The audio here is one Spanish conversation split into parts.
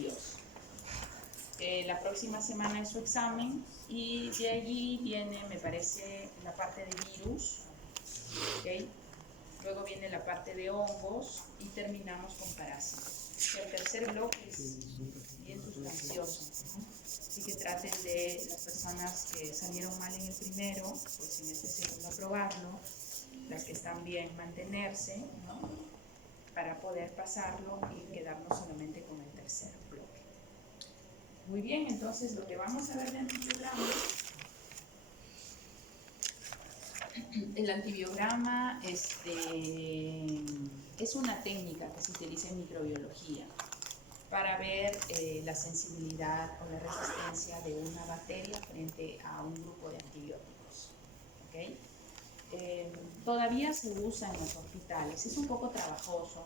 Dios. La próxima semana es su examen y de allí viene, me parece, la parte de virus, ¿okay? Luego viene la parte de hongos y terminamos con parásitos. El tercer bloque es bien sustancioso, ¿no? Así que traten de las personas que salieron mal en el primero, pues en este segundo aprobarlo, las que están bien mantenerse, ¿no? Para poder pasarlo y quedarnos solamente con el tercer bloque. Muy bien, entonces lo que vamos a ver de antibiograma, el antibiograma es una técnica que se utiliza en microbiología para ver la sensibilidad o la resistencia de una bacteria frente a un grupo de antibióticos. ¿Okay? Todavía se usa en los hospitales, es un poco trabajoso.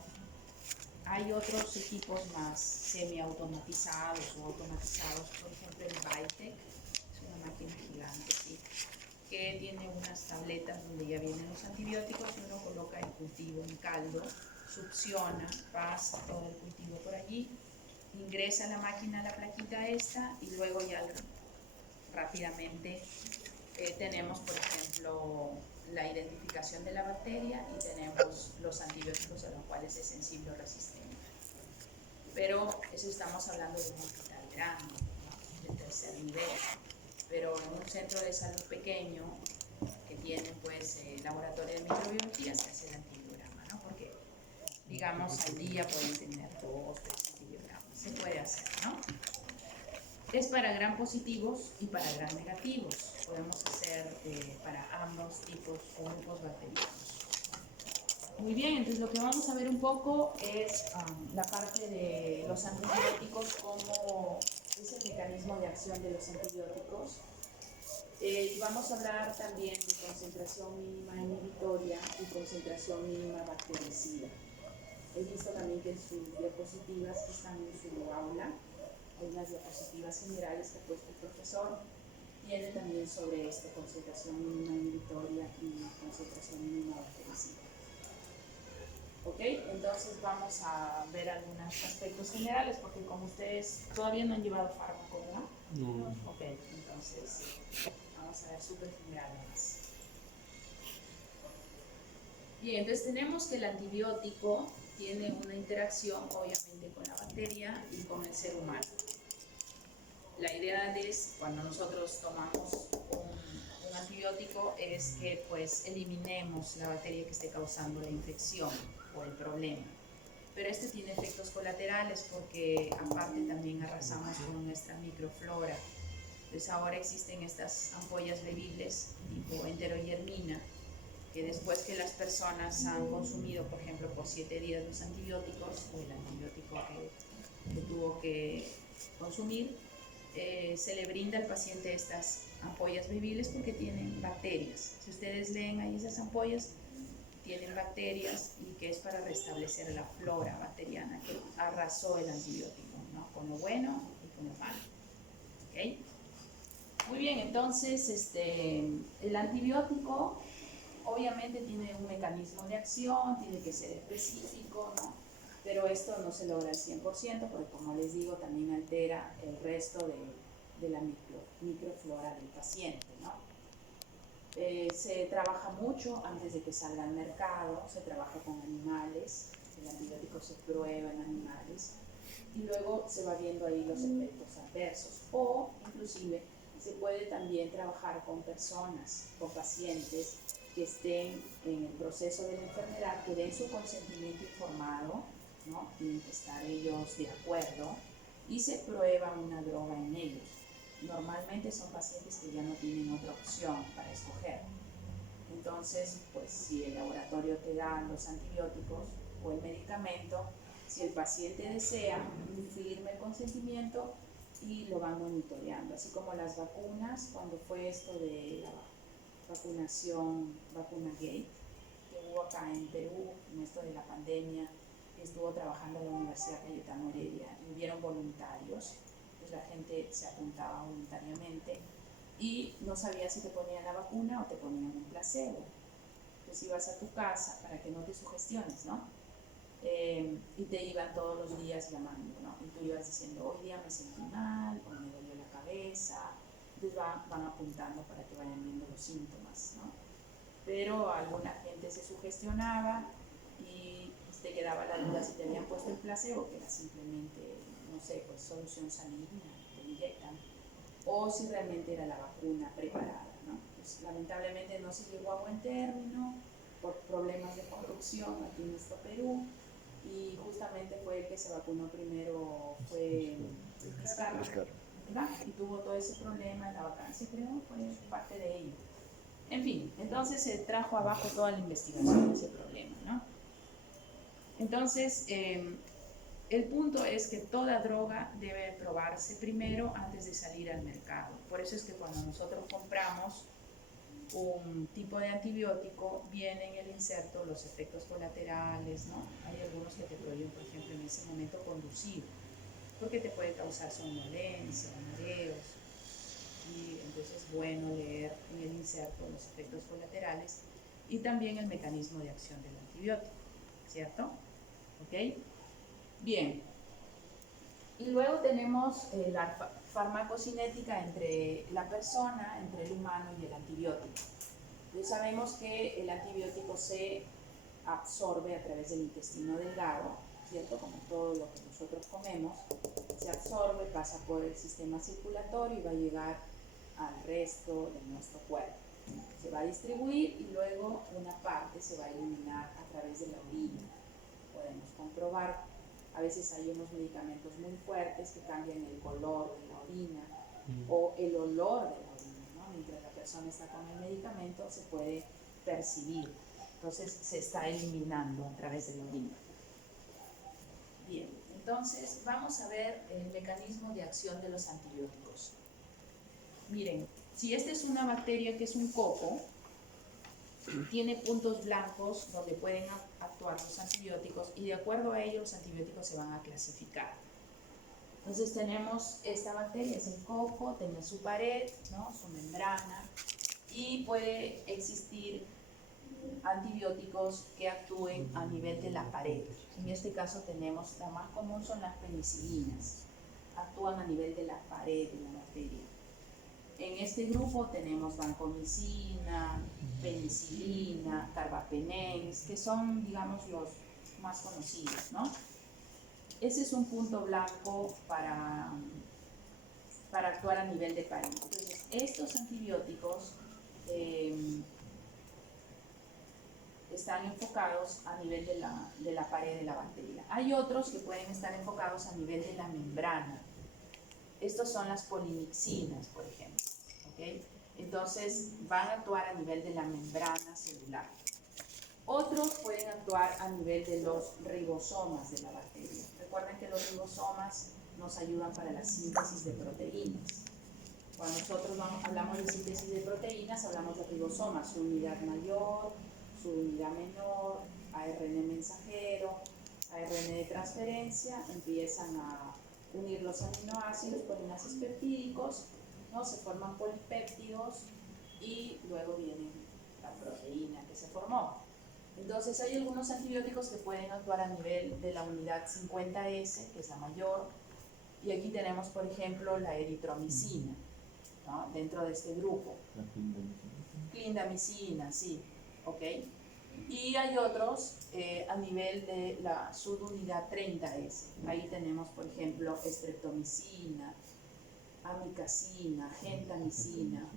Hay otros equipos más semiautomatizados o automatizados, por ejemplo el Vitec, es una máquina gigante, ¿sí? Que tiene unas tabletas donde ya vienen los antibióticos y uno coloca el cultivo en caldo, succiona, pasa todo el cultivo por allí, ingresa a la máquina la plaquita esta y luego ya rápidamente tenemos, por ejemplo, la identificación de la bacteria y tenemos los antibióticos a los cuales es sensible o resistente. Pero eso estamos hablando de un hospital grande, ¿no? De tercer nivel. Pero en un centro de salud pequeño que tiene pues laboratorio de microbiología se hace el antibiograma, ¿no? Porque digamos al día pueden tener 2, 3 antibiogramas, se puede hacer, ¿no? Es para gram positivos y para gram negativos. Podemos hacer para ambos tipos o grupos bacterianos. Muy bien, entonces lo que vamos a ver un poco es la parte de los antibióticos, cómo es el mecanismo de acción de los antibióticos. Y vamos a hablar también de concentración mínima inhibitoria y concentración mínima bactericida. He visto también que en sus diapositivas que están en su aula, hay unas diapositivas generales que ha puesto el profesor, tiene también sobre esto, concentración mínima inhibitoria y concentración mínima bactericida. Ok, entonces vamos a ver algunos aspectos generales, porque como ustedes todavía no han llevado fármaco, ¿no? No. Ok, entonces vamos a ver súper general nomás. Bien, entonces tenemos que el antibiótico tiene una interacción obviamente con la bacteria y con el ser humano. La idea es, cuando nosotros tomamos un antibiótico, es que pues eliminemos la bacteria que esté causando la infección o el problema. Pero este tiene efectos colaterales porque aparte también arrasamos con nuestra microflora. Entonces ahora existen estas ampollas bebibles tipo enterogermina, que después que las personas han consumido, por ejemplo, por 7 días los antibióticos o el antibiótico que tuvo que consumir, se le brinda al paciente estas ampollas bebibles porque tienen bacterias. Si ustedes leen ahí esas ampollas, tienen bacterias y que es para restablecer la flora bacteriana que arrasó el antibiótico, ¿no? Con lo bueno y con lo malo. ¿Okay? Muy bien, entonces el antibiótico obviamente tiene un mecanismo de acción, tiene que ser específico, ¿no? Pero esto no se logra al 100% porque, como les digo, también altera el resto de la microflora del paciente, ¿no? Se trabaja mucho antes de que salga al mercado, se trabaja con animales, el antibiótico se prueba en animales y luego se va viendo ahí los efectos adversos. O inclusive se puede también trabajar con personas, con pacientes que estén en el proceso de la enfermedad, que den su consentimiento informado, ¿no? Tienen que estar ellos de acuerdo y se prueba una droga en ellos. Normalmente son pacientes que ya no tienen otra opción para escoger. Entonces, pues si el laboratorio te da los antibióticos o el medicamento, si el paciente desea, firme el consentimiento y lo van monitoreando. Así como las vacunas, cuando fue esto de la vacunación, Vacunagate, que hubo acá en Perú, en esto de la pandemia, estuvo trabajando en la Universidad Cayetano Heredia y hubieron voluntarios, pues la gente se apuntaba voluntariamente y no sabía si te ponían la vacuna o te ponían un placebo. Entonces ibas a tu casa para que no te sugestiones, ¿no? y te iban todos los días llamando, ¿no? Y tú ibas diciendo, hoy día me sentí mal, o me dolió la cabeza. Entonces van apuntando para que vayan viendo los síntomas, ¿no? Pero alguna gente se sugestionaba y te quedaba la duda si te habían puesto el placebo, que era simplemente, no sé, pues solución salina, te inyectan, o si realmente era la vacuna preparada, ¿no? Pues lamentablemente no se llegó a buen término por problemas de corrupción aquí en nuestro Perú, y justamente fue el que se vacunó primero, fue Vizcarra, ¿verdad? Y tuvo todo ese problema, la vacancia creo, fue parte de ello. En fin, entonces se trajo abajo toda la investigación de ese problema, ¿no? Entonces, el punto es que toda droga debe probarse primero antes de salir al mercado. Por eso es que cuando nosotros compramos un tipo de antibiótico, viene en el inserto los efectos colaterales, ¿no? Hay algunos que te prohíben, por ejemplo, en ese momento conducir, porque te puede causar somnolencia, mareos, y entonces es bueno leer en el inserto los efectos colaterales y también el mecanismo de acción del antibiótico, ¿cierto? ¿Ok? Bien. Y luego tenemos la farmacocinética entre la persona, entre el humano y el antibiótico. Entonces sabemos que el antibiótico se absorbe a través del intestino delgado, ¿cierto? Como todo lo que nosotros comemos, se absorbe, pasa por el sistema circulatorio y va a llegar al resto de nuestro cuerpo. Se va a distribuir y luego una parte se va a eliminar a través de la orina. Podemos comprobar, a veces hay unos medicamentos muy fuertes que cambian el color de la orina o el olor de la orina, ¿no? Mientras la persona está con el medicamento se puede percibir. Entonces se está eliminando a través de la orina. Bien, entonces vamos a ver el mecanismo de acción de los antibióticos. Miren, si esta es una bacteria que es un coco, tiene puntos blancos donde pueden actuar los antibióticos y de acuerdo a ello los antibióticos se van a clasificar. Entonces tenemos esta bacteria, es el coco, tiene su pared, ¿no? Su membrana, y puede existir antibióticos que actúen a nivel de la pared. En este caso tenemos, la más común son las penicilinas, actúan a nivel de la pared de la bacteria. En este grupo tenemos vancomicina, penicilina, carbapenems, que son, digamos, los más conocidos, ¿no? Ese es un punto blanco para actuar a nivel de pared. Entonces, estos antibióticos están enfocados a nivel de la pared de la bacteria. Hay otros que pueden estar enfocados a nivel de la membrana. Estos son las polimixinas, por ejemplo. ¿Okay? Entonces van a actuar a nivel de la membrana celular. Otros pueden actuar a nivel de los ribosomas de la bacteria. Recuerden que los ribosomas nos ayudan para la síntesis de proteínas. Cuando nosotros hablamos de síntesis de proteínas, hablamos de ribosomas, su unidad mayor, su unidad menor, ARN mensajero, ARN de transferencia, empiezan a unir los aminoácidos por enlaces peptídicos, ¿no? Se forman polipéptidos y luego viene la proteína que se formó. Entonces hay algunos antibióticos que pueden actuar a nivel de la unidad 50S, que es la mayor, y aquí tenemos por ejemplo la eritromicina, ¿no? Dentro de este grupo. La clindamicina, sí, ¿ok? Y hay otros a nivel de la subunidad 30S. Ahí tenemos, por ejemplo, streptomicina, amicacina, gentamicina.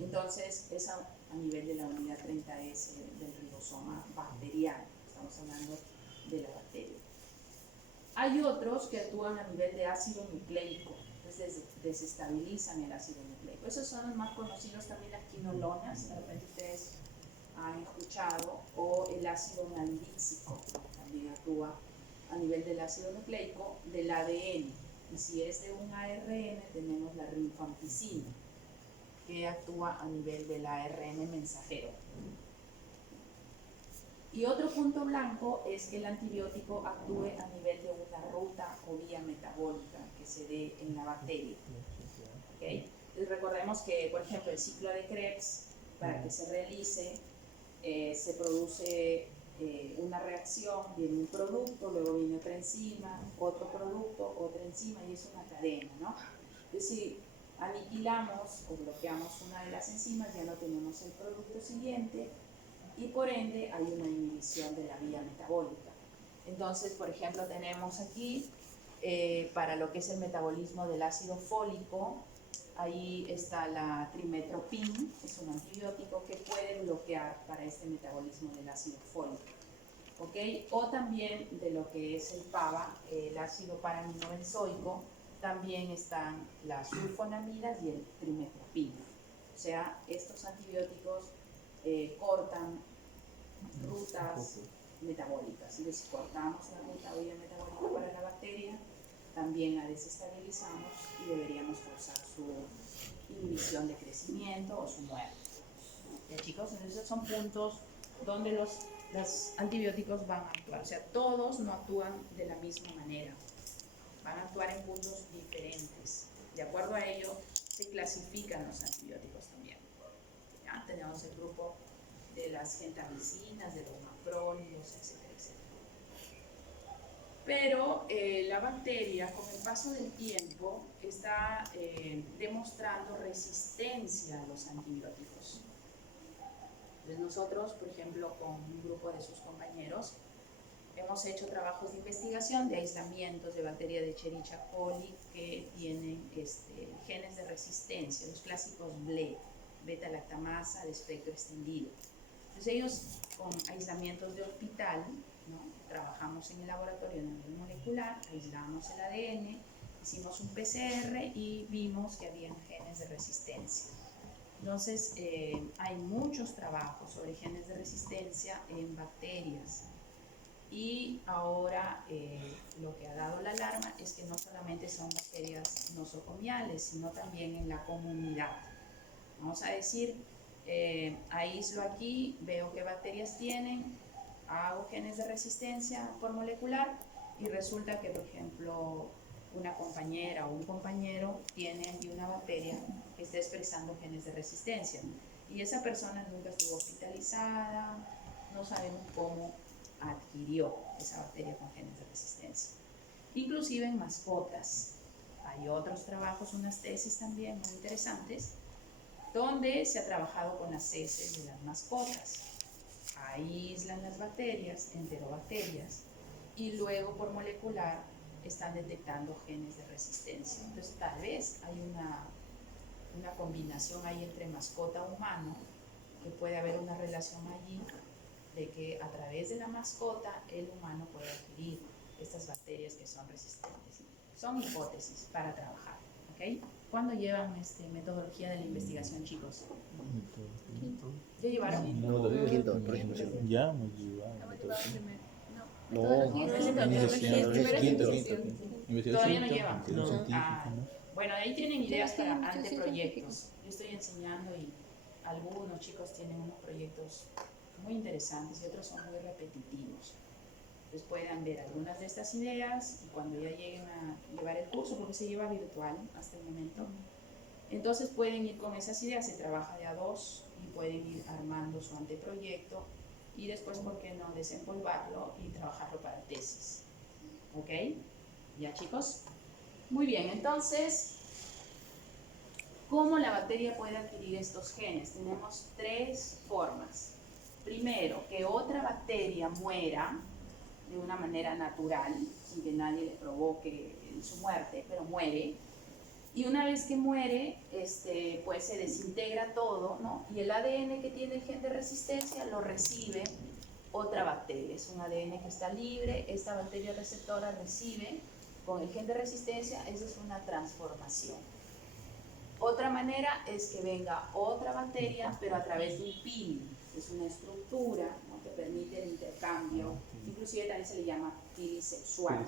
Entonces, es a nivel de la unidad 30S del ribosoma bacteriano. Estamos hablando de la bacteria. Hay otros que actúan a nivel de ácido nucleico. Entonces, desestabilizan el ácido nucleico. Esos son los más conocidos, también las quinolonas. De repente ustedes han escuchado, o el ácido nalíxico también actúa a nivel del ácido nucleico del ADN, y si es de un ARN tenemos la rifampicina que actúa a nivel del ARN mensajero. Y otro punto blanco es que el antibiótico actúe a nivel de una ruta o vía metabólica que se dé en la bacteria. ¿Okay? Entonces recordemos que, por ejemplo, el ciclo de Krebs, para que se realice, se produce una reacción, viene un producto, luego viene otra enzima, otro producto, otra enzima, y es una cadena, ¿no? Es decir, aniquilamos o bloqueamos una de las enzimas, ya no tenemos el producto siguiente, y por ende hay una inhibición de la vía metabólica. Entonces, por ejemplo, tenemos aquí, para lo que es el metabolismo del ácido fólico, ahí está la trimetoprim, es un antibiótico que puede bloquear para este metabolismo del ácido fólico. ¿Okay? O también de lo que es el PABA, el ácido paraminobenzoico, también están las sulfonamidas y el trimetoprim. O sea, estos antibióticos cortan rutas metabólicas. Y si cortamos la ruta vía metabólica para la bacteria, también la desestabilizamos y deberíamos causar su inhibición de crecimiento o su muerte. ¿Ya, chicos? Entonces son puntos donde los antibióticos van a actuar. O sea, todos no actúan de la misma manera. Van a actuar en puntos diferentes. De acuerdo a ello, se clasifican los antibióticos también. ¿Ya? Tenemos el grupo de las gentamicinas, de los macrólidos, etcétera, etcétera. Pero la bacteria, con el paso del tiempo, está demostrando resistencia a los antibióticos. Entonces nosotros, por ejemplo, con un grupo de sus compañeros, hemos hecho trabajos de investigación de aislamientos de bacterias de Escherichia coli que tienen genes de resistencia, los clásicos BLE, beta-lactamasa de espectro extendido. Entonces ellos, con aislamientos de hospital, ¿no? Trabajamos en el laboratorio a nivel molecular, aislamos el ADN, hicimos un PCR y vimos que habían genes de resistencia. Entonces, hay muchos trabajos sobre genes de resistencia en bacterias. Y ahora lo que ha dado la alarma es que no solamente son bacterias nosocomiales, sino también en la comunidad. Vamos a decir, aíslo aquí, veo qué bacterias tienen, hago genes de resistencia por molecular y resulta que, por ejemplo, una compañera o un compañero tiene aquí una bacteria que está expresando genes de resistencia y esa persona nunca estuvo hospitalizada, no sabemos cómo adquirió esa bacteria con genes de resistencia. Inclusive en mascotas. Hay otros trabajos, unas tesis también muy interesantes, donde se ha trabajado con las heces de las mascotas. Aíslan las bacterias, enterobacterias, y luego por molecular están detectando genes de resistencia. Entonces tal vez hay una combinación ahí entre mascota y humano, que puede haber una relación allí de que a través de la mascota el humano puede adquirir estas bacterias que son resistentes. Son hipótesis para trabajar, ¿ok? ¿Cuándo llevan metodología de la investigación, chicos? ¿Ya llevaron? No, quinto, próximo ciclo. Ya hemos llevado. No, Todavía no llevan. Investigación Bueno, ahí tienen ideas para anteproyectos. Yo estoy enseñando y algunos chicos tienen unos proyectos muy interesantes y otros son muy repetitivos. Entonces puedan ver algunas de estas ideas y cuando ya lleguen a llevar el curso, porque se lleva virtual hasta el momento, entonces pueden ir con esas ideas, se trabaja de a dos y pueden ir armando su anteproyecto y después, ¿por qué no?, desempolvarlo y trabajarlo para tesis. ¿Ok? ¿Ya, chicos? Muy bien, entonces, ¿cómo la bacteria puede adquirir estos genes? Tenemos tres formas. Primero, que otra bacteria muera de una manera natural, sin que nadie le provoque su muerte, pero muere. Y una vez que muere, pues se desintegra todo, ¿no? Y el ADN que tiene el gen de resistencia lo recibe otra bacteria. Es un ADN que está libre, esta bacteria receptora recibe con el gen de resistencia, esa es una transformación. Otra manera es que venga otra bacteria, pero a través de un pili, es una estructura, ¿no?, que permite el intercambio, inclusive también se le llama pili sexual,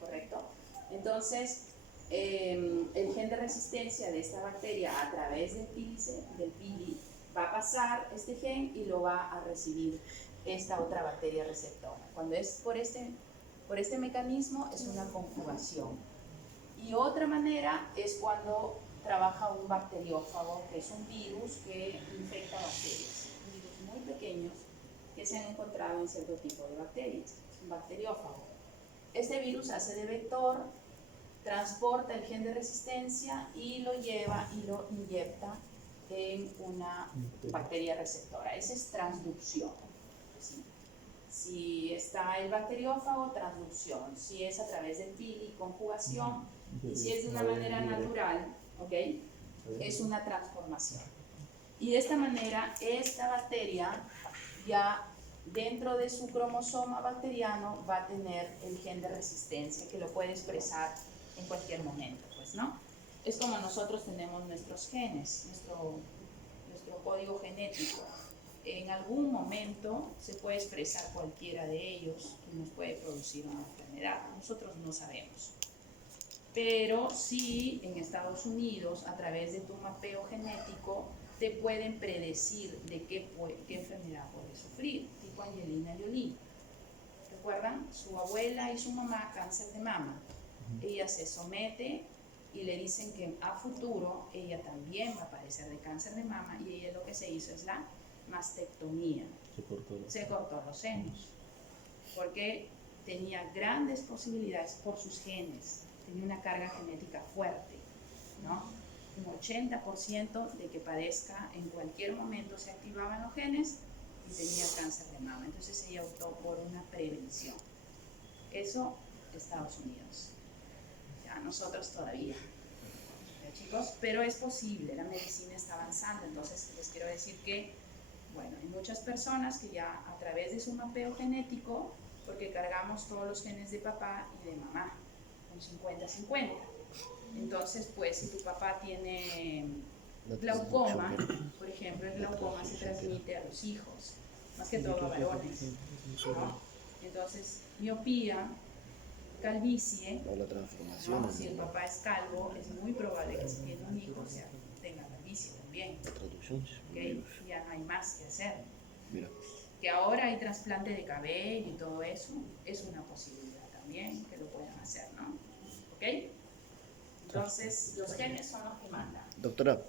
¿correcto? Entonces, el gen de resistencia de esta bacteria a través del pili va a pasar este gen y lo va a recibir esta otra bacteria receptora. Cuando es por este mecanismo es una conjugación. Y otra manera es cuando trabaja un bacteriófago, que es un virus que infecta bacterias, virus muy pequeños que se han encontrado en cierto tipo de bacterias, es un bacteriófago. Este virus hace de vector, transporta el gen de resistencia y lo lleva y lo inyecta en una bacteria receptora. Esa es transducción. ¿Sí? Si está el bacteriófago, transducción. Si es a través del pili, conjugación. Y si es de una manera natural, ¿ok? Es una transformación. Y de esta manera, esta bacteria ya dentro de su cromosoma bacteriano va a tener el gen de resistencia que lo puede expresar en cualquier momento, pues, ¿no? Es como nosotros tenemos nuestros genes, nuestro código genético. En algún momento se puede expresar cualquiera de ellos y nos puede producir una enfermedad. Nosotros no sabemos. Pero sí, en Estados Unidos, a través de tu mapeo genético, te pueden predecir de qué enfermedad puedes sufrir, tipo Angelina Jolie. ¿Recuerdan? Su abuela y su mamá, cáncer de mama. Ella se somete y le dicen que a futuro ella también va a padecer de cáncer de mama y ella lo que se hizo es la mastectomía. Se cortó los senos porque tenía grandes posibilidades por sus genes, tenía una carga genética fuerte, ¿no? Un 80% de que padezca en cualquier momento se activaban los genes y tenía cáncer de mama. Entonces ella optó por una prevención. Eso, Estados Unidos. Ya nosotros todavía, ¿ya, chicos? Pero es posible, la medicina está avanzando. Entonces les quiero decir que, bueno, hay muchas personas que ya a través de su mapeo genético, porque cargamos todos los genes de papá y de mamá, con 50-50. Entonces, pues, si tu papá tiene glaucoma, por ejemplo, el glaucoma se transmite a los hijos, más que todo a varones, ¿no? Entonces, miopía, calvicie, ¿no? Si el papá es calvo, es muy probable que si tiene un hijo tenga calvicie también. ¿Okay? Ya no hay más que hacer. Que ahora hay trasplante de cabello y todo eso, es una posibilidad también que lo puedan hacer, ¿no? ¿Ok? Entonces, los genes son los que mandan. Doctora,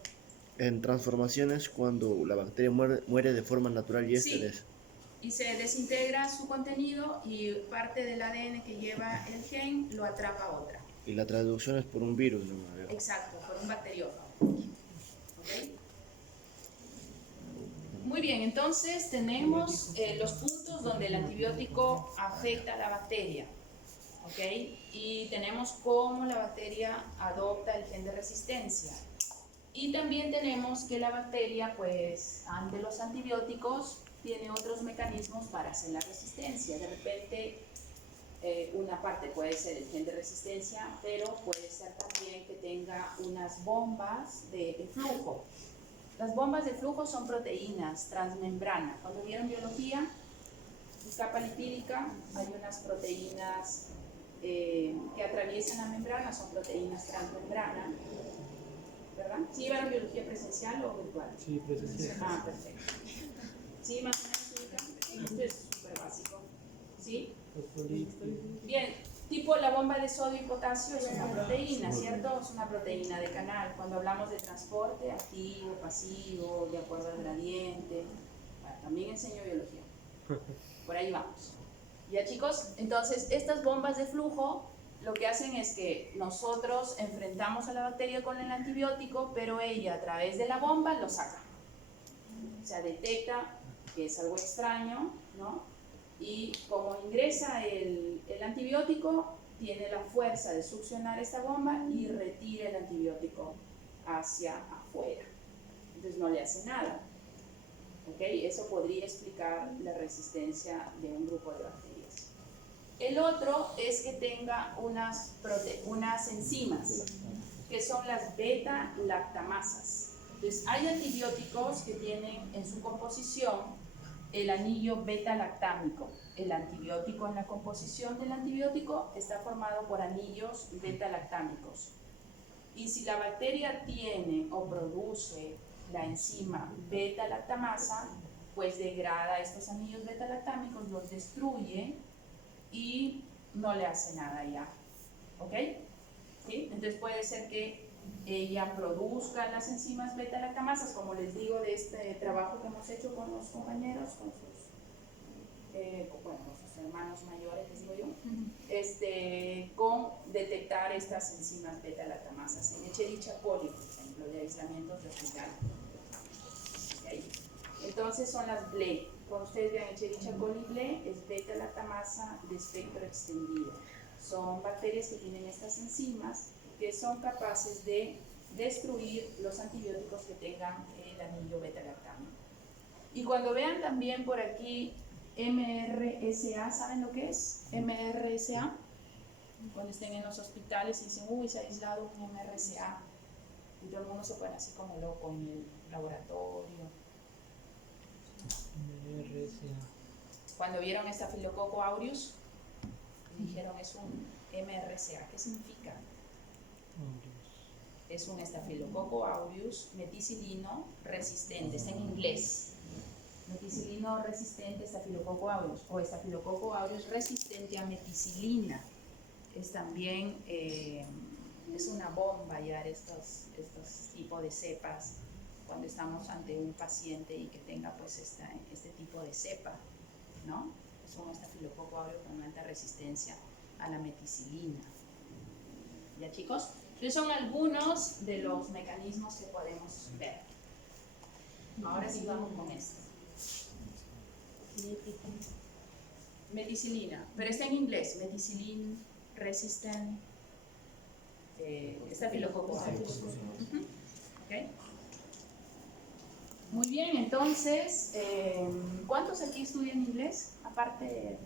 en transformaciones, cuando la bacteria muere de forma natural y sí, y se desintegra su contenido y parte del ADN que lleva el gen lo atrapa otra. Y la traducción es por un virus, ¿no? Exacto, por un bacteriófago. ¿Okay? Muy bien, entonces tenemos los puntos donde el antibiótico afecta a la bacteria. ¿Okay? Y tenemos cómo la bacteria adopta el gen de resistencia. Y también tenemos que la bacteria, pues, ante los antibióticos, tiene otros mecanismos para hacer la resistencia. De repente, una parte puede ser el gen de resistencia, pero puede ser también que tenga unas bombas de flujo. Las bombas de flujo son proteínas transmembrana. Cuando vieron biología, capa lipídica, hay unas proteínas que atraviesan la membrana, son proteínas transmembrana, ¿verdad? ¿Sí llevaron biología presencial o virtual? Sí, presencial. Ah, perfecto. ¿Sí, más o menos ubican? Esto es súper básico. ¿Sí? Bien, tipo la bomba de sodio y potasio es una proteína, ¿cierto? Es una proteína de canal. Cuando hablamos de transporte, activo, pasivo, de acuerdo al gradiente. Bueno, también enseño biología. Por ahí vamos. ¿Ya, chicos? Entonces, estas bombas de flujo lo que hacen es que nosotros enfrentamos a la bacteria con el antibiótico, pero ella a través de la bomba lo saca. O sea, detecta que es algo extraño, ¿no? Y como ingresa el antibiótico, tiene la fuerza de succionar esta bomba y retira el antibiótico hacia afuera. Entonces no le hace nada. ¿Ok? Eso podría explicar la resistencia de un grupo de bacterias. El otro es que tenga unas enzimas, que son las beta-lactamasas. Entonces, hay antibióticos que tienen en su composición el anillo beta-lactámico. El antibiótico en la composición del antibiótico está formado por anillos beta-lactámicos. Y si la bacteria tiene o produce la enzima beta-lactamasa, pues degrada estos anillos beta-lactámicos, los destruye y no le hace nada ya. ¿Ok? ¿Sí? Entonces puede ser que ella produzca las enzimas beta-lactamasas, como les digo, de este trabajo que hemos hecho con los compañeros, con sus bueno, con sus hermanos mayores, les digo yo, con detectar estas enzimas beta-lactamasas en Escherichia coli, por ejemplo, de aislamientos de hospital. Entonces son las BLE. Cuando ustedes vean Escherichia coli BLE, es beta-lactamasa de espectro extendido. Son bacterias que tienen estas enzimas que son capaces de destruir los antibióticos que tengan el anillo beta-lactámico. Y cuando vean también por aquí MRSA, ¿saben lo que es? MRSA. Cuando estén en los hospitales y dicen, uy, se ha aislado un MRSA. Y todo el mundo se pone así como loco en el laboratorio. MRSA. Cuando vieron Staphylococcus aureus, dijeron es un MRSA. ¿Qué significa? Es un Staphylococcus aureus meticilino resistente, es en inglés. Meticilino resistente Staphylococcus aureus o Staphylococcus aureus resistente a meticilina. Es también es una bomba hallar estos tipos de cepas cuando estamos ante un paciente y que tenga pues este tipo de cepa, ¿no? Es un Staphylococcus aureus con alta resistencia a la meticilina. ¿Ya, chicos? Entonces son algunos de los mecanismos que podemos ver. Ahora sí vamos con esto. Meticilina, pero está en inglés. Meticillin resistant Staphylococcus aureus. ¿Okay? Muy bien, entonces, ¿cuántos aquí estudian inglés? ¿Aparte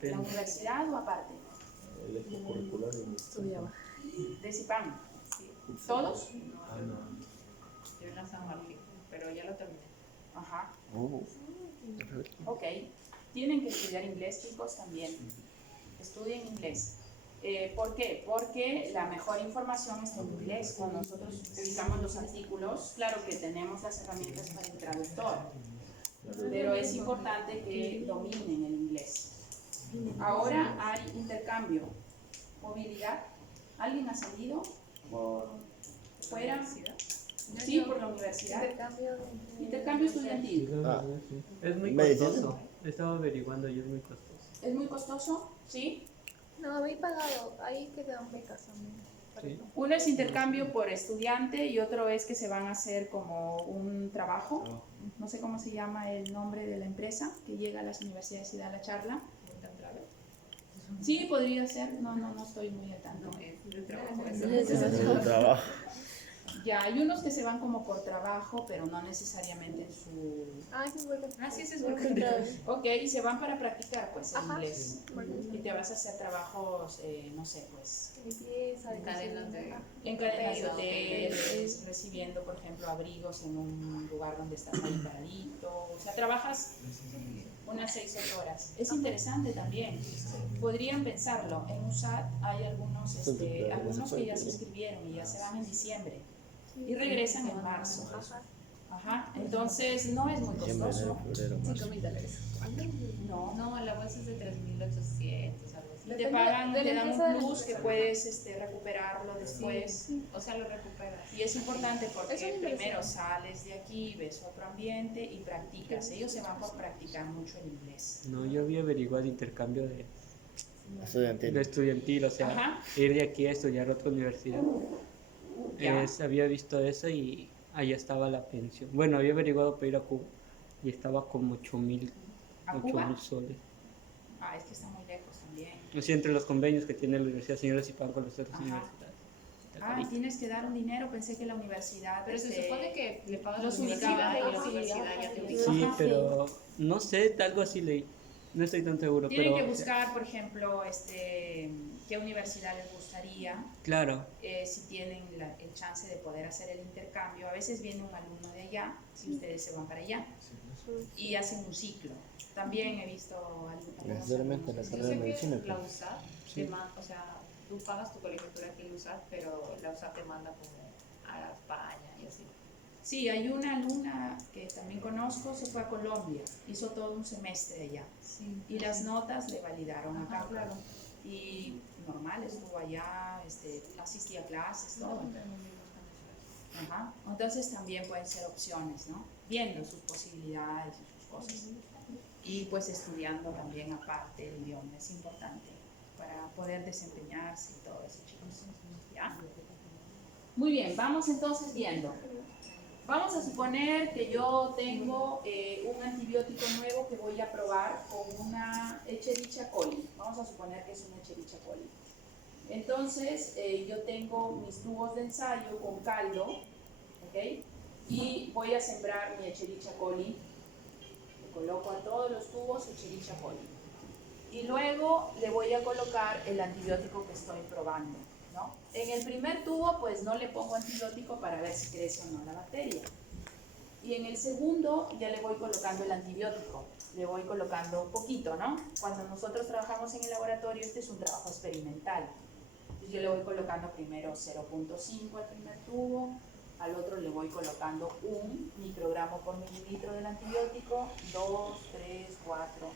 de la universidad o aparte? El extracurricular Estudiaba. De CIPAM. ¿Todos? Yo en la San Martín, pero ya lo terminé. Ajá. Oh. Ok. Tienen que estudiar inglés, chicos, también. Estudien inglés. ¿Por qué? Porque la mejor información está en inglés. Cuando nosotros publicamos los artículos, claro que tenemos las herramientas para el traductor, pero es importante que dominen el inglés. Ahora hay intercambio, movilidad. ¿Alguien ha salido por fuera? Sí, por la universidad. Intercambio estudiantil. Es muy ¿Medicina? costoso. Estaba averiguando y es muy costoso. ¿Es muy costoso? Sí. No, habéis pagado. Ahí que te dan becas también. Sí. Uno es intercambio por estudiante y otro es que se van a hacer como un trabajo. No sé cómo se llama el nombre de la empresa que llega a las universidades y da la charla. Sí, podría ser. No estoy muy al tanto. El trabajo. Ya, hay unos que se van como por trabajo, pero no necesariamente en su... Ah, sí, bueno. Sí, ese es work and travel. Ok, y se van para practicar, pues, el inglés. Y te vas a hacer trabajos, no sé, pues... Limpieza, En cadenas de- En cadenas de hoteles. hoteles, recibiendo, por ejemplo, abrigos en un lugar donde estás ahí paradito. O sea, trabajas unas 6 o 8 horas. Es interesante también. Podrían pensarlo. En USAT hay algunos que ya se inscribieron y ya se van en diciembre. Y regresan en marzo. Ajá. Entonces, no es muy Diciembre, enero, costoso. febrero, marzo. No. No, la bolsa es de 3.800, algo así. Y te Depende pagan, de la te dan empresa de un la plus que empresa. puedes recuperarlo después. O sea, lo recuperas. Y es importante Es porque una inversión. primero sales de aquí, ves otro ambiente y practicas. Ellos se van por practicar mucho el inglés. No, yo había averiguado intercambio de Estudiantil. estudiantil, o sea, Ajá. ir de aquí a estudiar a otra universidad. Ya. Había visto eso y allá estaba la pensión. Bueno, había averiguado para ir a Cuba y estaba como 8.000 ¿A Cuba? soles. Ah, es que está muy lejos también. O sea, entre los convenios que tiene la Universidad Señores y pagan con las otras Ajá. universidades. Está Ah, carito. tienes que dar un dinero. Pensé que la universidad. Pero se supone que le pagas a los la universidad y la ubicaban. universidad ya te ubica. Sí, Ajá. pero no sé, algo así leí. No estoy tan seguro, Tienen pero que buscar, por ejemplo, qué universidad les gustaría. claro, Si tienen el chance de poder hacer el intercambio. A veces viene un alumno de allá, si ustedes se van para allá, y hacen un ciclo. También he visto algunos Necesariamente alumnos la así. carrera de medicina. La pues. USAT, Sí. o sea, tú pagas tu colegiatura aquí en la USAT, pero la USAT te manda como a España y así. Sí, hay una alumna que también conozco, se fue a Colombia, hizo todo un semestre allá. Sí. Y las notas le validaron acá. Ajá, claro. Y normal, estuvo allá, asistía a clases, todo. Ajá. Entonces también pueden ser opciones, ¿no? Viendo sus posibilidades y sus cosas. y pues estudiando también aparte el idioma, es importante para poder desempeñarse y todo eso, chicos. ¿Ya? Muy bien, vamos entonces viendo. Vamos a suponer que yo tengo un antibiótico nuevo que voy a probar con una Escherichia coli. Vamos a suponer que es una Escherichia coli. Entonces, yo tengo mis tubos de ensayo con caldo, ¿ok? Y voy a sembrar mi Escherichia coli. Le coloco a todos los tubos Escherichia coli. Y luego le voy a colocar el antibiótico que estoy probando, ¿no? En el primer tubo, pues no le pongo antibiótico para ver si crece o no la bacteria. Y en el segundo ya le voy colocando el antibiótico. Le voy colocando un poquito, ¿no? Cuando nosotros trabajamos en el laboratorio, este es un trabajo experimental. Entonces yo le voy colocando primero 0.5 al primer tubo, al otro le voy colocando 1 microgramo por mililitro del antibiótico, 2, 3, 4,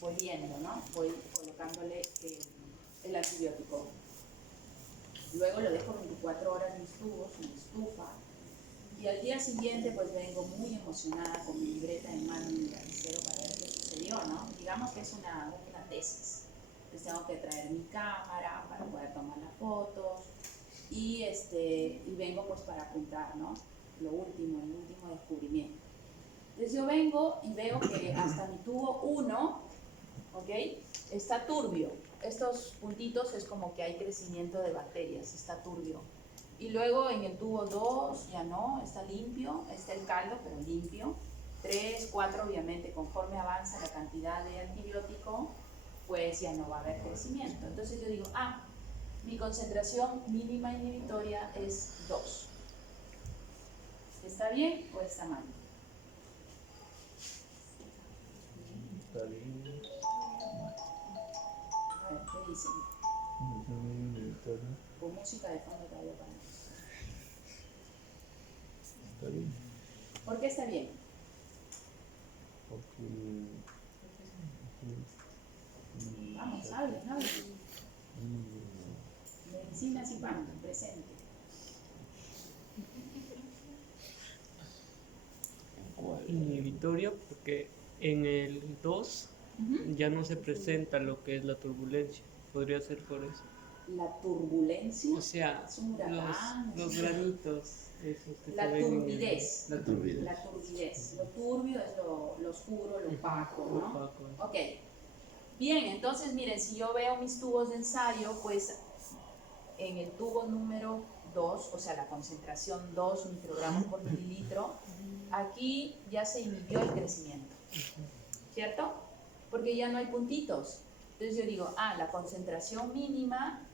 voy viendo, ¿no? Voy colocándole el antibiótico. Luego lo dejo 24 horas en mis tubos, en estufa, y al día siguiente pues vengo muy emocionada con mi libreta en mano y mi lapicero para ver qué sucedió, ¿no? Digamos que es una tesis. Entonces tengo que traer mi cámara para poder tomar las fotos y vengo pues para apuntar, ¿no? El último descubrimiento. Entonces yo vengo y veo que hasta mi tubo 1, ¿ok? Está turbio. Estos puntitos es como que hay crecimiento de bacterias, está turbio. Y luego en el tubo 2 ya no, está limpio, está el caldo pero limpio. 3, 4 obviamente conforme avanza la cantidad de antibiótico, pues ya no va a haber crecimiento. Entonces yo digo, mi concentración mínima inhibitoria es 2. ¿Está bien o está mal? Está bien. A ver, ¿qué dicen? Con música de fondo todavía para mí. Está bien. ¿Por qué está bien? Porque. Vamos, hablen. Medicina sin pan, presente. Inhibitorio porque en el 2 ya no se presenta lo que es la turbulencia. Podría ser por eso. La turbulencia. O sea, Es un huracán. los granitos. Esos que La se ven en el- turbidez. La turbidez. La turbidez. Lo turbio es lo oscuro, lo opaco, ¿no? Opaco. Ok. Bien, entonces miren, si yo veo mis tubos de ensayo, pues en el tubo número 2, o sea, la concentración 2 microgramos por mililitro, aquí ya se inhibió el crecimiento, ¿cierto? Porque ya no hay puntitos. Entonces yo digo, la concentración mínima,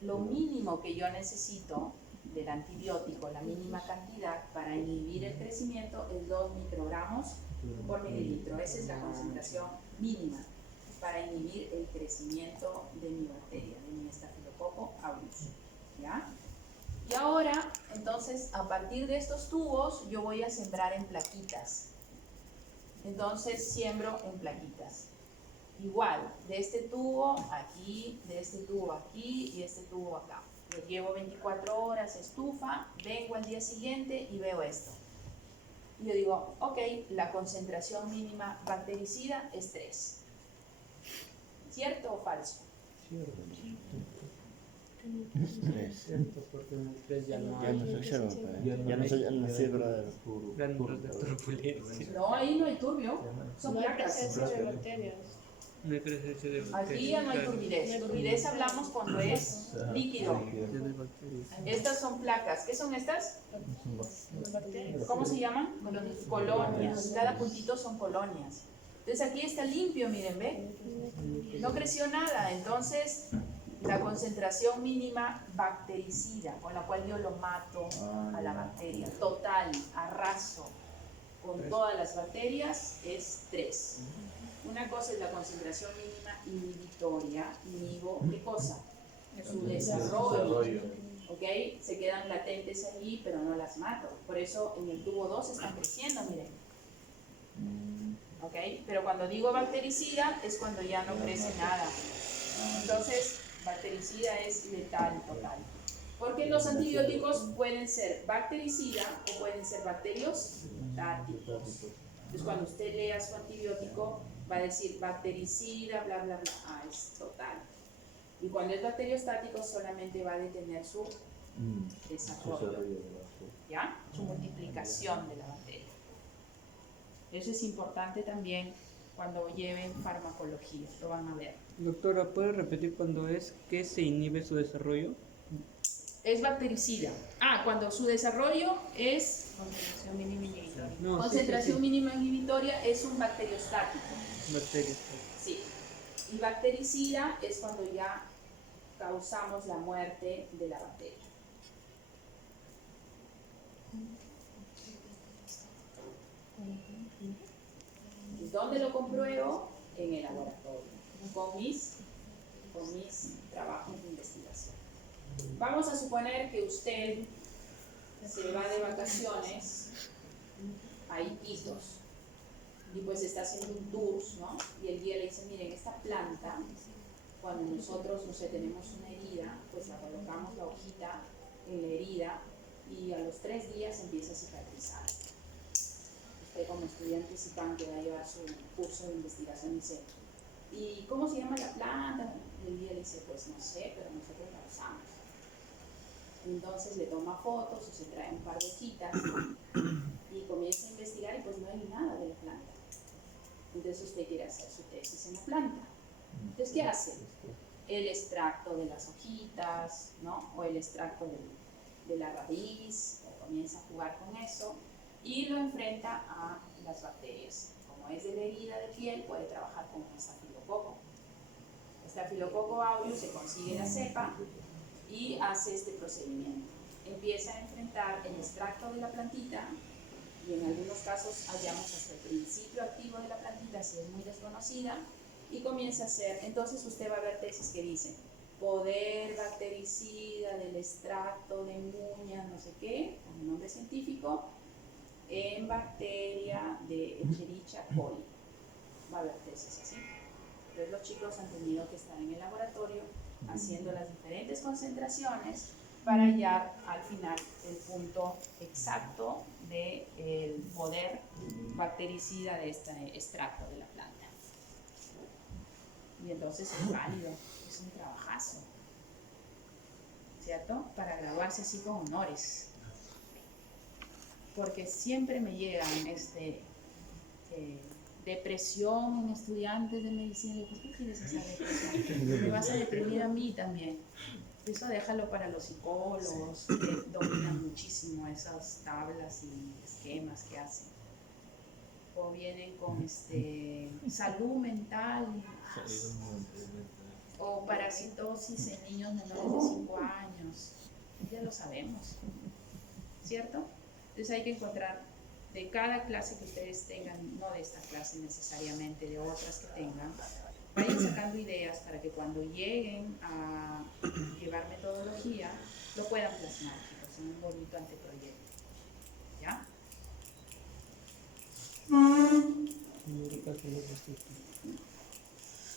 lo mínimo que yo necesito del antibiótico, la mínima cantidad para inhibir el crecimiento es 2 microgramos por mililitro. Esa es la concentración mínima para inhibir el crecimiento de mi bacteria, de mi Staphylococcus aureus, ¿ya? Y ahora, entonces, a partir de estos tubos, yo voy a sembrar en plaquitas. Entonces, siembro en plaquitas. Igual, de este tubo aquí, de este tubo aquí y este tubo acá. Lo llevo 24 horas, estufa, vengo al día siguiente y veo esto. Y yo digo, ok, la concentración mínima bactericida es 3. ¿Cierto o falso? Cierto, porque en el 3 ya no Ya no hay se observa, pues. Ya no es verdadero. granos de turbulencia. No, ahí no hay turbio, son No hay placas. presencia de bacterias. No hay presencia de Aquí bacterias. ya no hay turbidez. Turbidez hablamos cuando es líquido. Ya no hay bacterias. Estas son placas. ¿Qué son estas? Las bacterias. ¿Cómo se llaman? Colonias. Cada puntito son colonias. Entonces aquí está limpio, miren, ¿ve? No creció nada. Entonces, la concentración mínima bactericida, con la cual yo lo mato a la bacteria, total, arraso, con todas las bacterias, es 3. Una cosa es la concentración mínima inhibitoria, inhibo, ¿qué cosa? Su desarrollo, ¿ok? Se quedan latentes allí, pero no las mato. Por eso en el tubo 2 están creciendo, miren. ¿Ok? Pero cuando digo bactericida es cuando ya no crece nada. Entonces, bactericida es letal total. Porque los antibióticos pueden ser bactericida o pueden ser bacteriostáticos. Entonces, cuando usted lea su antibiótico, va a decir bactericida, bla, bla, bla. Ah, es total. Y cuando es bacteriostático, solamente va a detener su desarrollo, ¿ya? Su multiplicación de la bacteria. Eso es importante también cuando lleven farmacología, lo van a ver. Doctora, ¿puede repetir cuándo es que se inhibe su desarrollo? Es bactericida. Ah, cuando su desarrollo es Concentración mínima inhibitoria. No, concentración mínima inhibitoria, es un bacteriostático. Bacterias. Sí. Y bactericida es cuando ya causamos la muerte de la bacteria. ¿Y dónde lo compruebo? En el laboratorio, con mis trabajos de investigación. Vamos a suponer que usted se va de vacaciones a Iquitos y pues está haciendo un tour, ¿no? Y el guía le dice, miren, esta planta, cuando nosotros, no sé, tenemos una herida, pues la colocamos la hojita en la herida y a los 3 días empieza a cicatrizar. Usted como estudiante participante va a llevar su curso de investigación y dice, ¿y cómo se llama la planta? Y el guía le dice, pues no sé, pero nosotros la usamos. Entonces le toma fotos o se trae un par de hojitas y comienza a investigar y pues no hay nada de la planta. Entonces usted quiere hacer su tesis en la planta. Entonces, ¿qué hace? El extracto de las hojitas, ¿no? O el extracto de la raíz, o comienza a jugar con eso y lo enfrenta a las bacterias. Como es de la herida de piel, puede trabajar con un estafilococo. Estafilococo aureus, se consigue la cepa y hace este procedimiento. Empieza a enfrentar el extracto de la plantita y en algunos casos hallamos hasta el principio activo de la plantita si es muy desconocida y comienza a hacer. Entonces usted va a ver tesis que dicen poder bactericida del extracto de muña, no sé qué, con un nombre científico, en bacteria de Escherichia coli. Va a haber tesis así. Entonces los chicos han tenido que estar en el laboratorio haciendo las diferentes concentraciones para hallar al final el punto exacto del poder bactericida de este extracto de la planta. Y entonces es válido, es un trabajazo, ¿cierto? Para graduarse así con honores. Porque siempre me llegan depresión en estudiantes de medicina. ¿Por qué quieres esa depresión? Me vas a deprimir a mí también. Eso déjalo para los psicólogos que dominan muchísimo esas tablas y esquemas que hacen. O vienen con salud mental o parasitosis en niños menores de 5 años. Ya lo sabemos, ¿cierto? Entonces hay que encontrar de cada clase que ustedes tengan, no de esta clase necesariamente, de otras que tengan, vayan sacando ideas para que cuando lleguen a llevar metodología lo puedan plasmar, chicos, en un bonito anteproyecto. ¿Ya?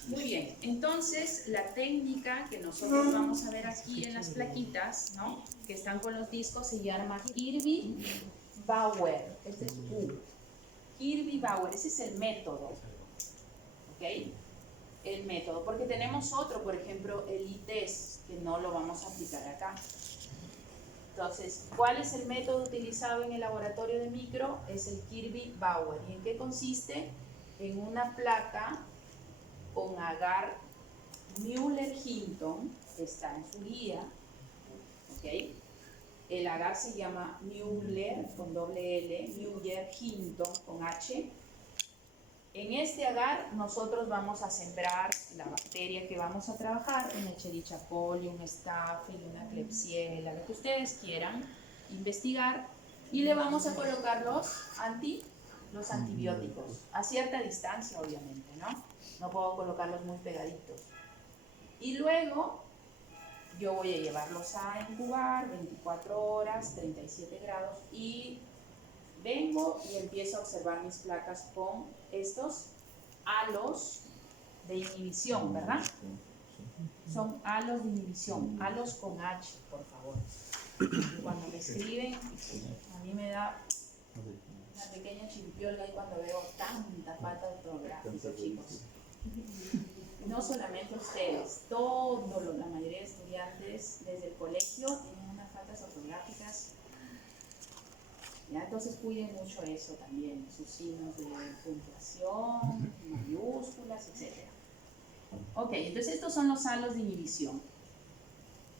Muy bien, entonces la técnica que nosotros vamos a ver aquí en las plaquitas, ¿no? Que están con los discos, se llama Kirby-Bauer. Este es Kirby-Bauer, ese es el método. ¿Ok? El método, porque tenemos otro, por ejemplo, el ITES, que no lo vamos a aplicar acá. Entonces, ¿cuál es el método utilizado en el laboratorio de micro? Es el Kirby-Bauer. ¿Y en qué consiste? En una placa con agar Müller-Hinton, que está en su guía, ¿ok? El agar se llama Müller, con doble L, Müller-Hinton, con H. En este agar nosotros vamos a sembrar la bacteria que vamos a trabajar, una Escherichia coli, un Staphylococcus, una Klebsiella, lo que ustedes quieran investigar, y le vamos a colocar los antibióticos, a cierta distancia obviamente, ¿no? No puedo colocarlos muy pegaditos. Y luego yo voy a llevarlos a incubar 24 horas, 37 grados, y vengo y empiezo a observar mis placas con estos halos de inhibición, ¿verdad? Son halos de inhibición, halos con H, por favor. Y cuando me escriben, a mí me da una pequeña chiripiolga ahí cuando veo tanta falta ortográfica, chicos. No solamente ustedes, la mayoría de estudiantes desde el colegio tienen unas faltas ortográficas. ¿Ya? Entonces cuiden mucho eso también, sus signos de puntuación, mayúsculas, etc. Ok, entonces estos son los halos de inhibición.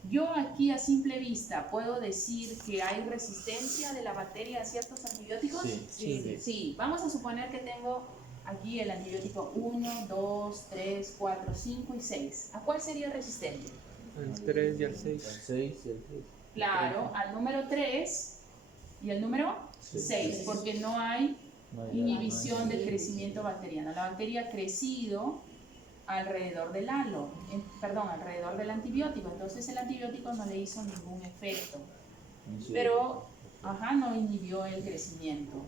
Yo aquí a simple vista puedo decir que hay resistencia de la bacteria a ciertos antibióticos. Sí. Vamos a suponer que tengo aquí el antibiótico 1, 2, 3, 4, 5 y 6. ¿A cuál sería resistente? Al 3 y al 6. El 6 y el 3. Claro, al número 3 y al número 6, porque no hay inhibición del crecimiento bacteriano. La bacteria ha crecido alrededor del alrededor del antibiótico. Entonces el antibiótico no le hizo ningún efecto. Pero, no inhibió el crecimiento.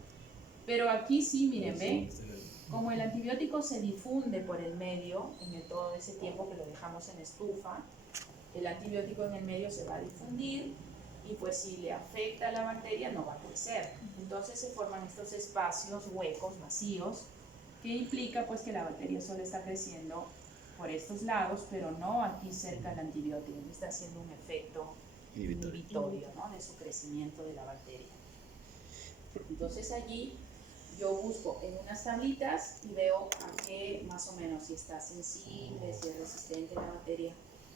Pero aquí sí, miren, ¿ven? Como el antibiótico se difunde por el medio, todo ese tiempo que lo dejamos en estufa, el antibiótico en el medio se va a difundir y pues si le afecta a la bacteria no va a crecer. Entonces se forman estos espacios huecos, vacíos, que implica pues que la bacteria solo está creciendo por estos lados, pero no aquí cerca del antibiótico, no está haciendo un efecto inhibitorio, ¿no?, de su crecimiento de la bacteria. Entonces allí yo busco en unas tablitas y veo a qué más o menos, si está sensible, si es resistente la bacteria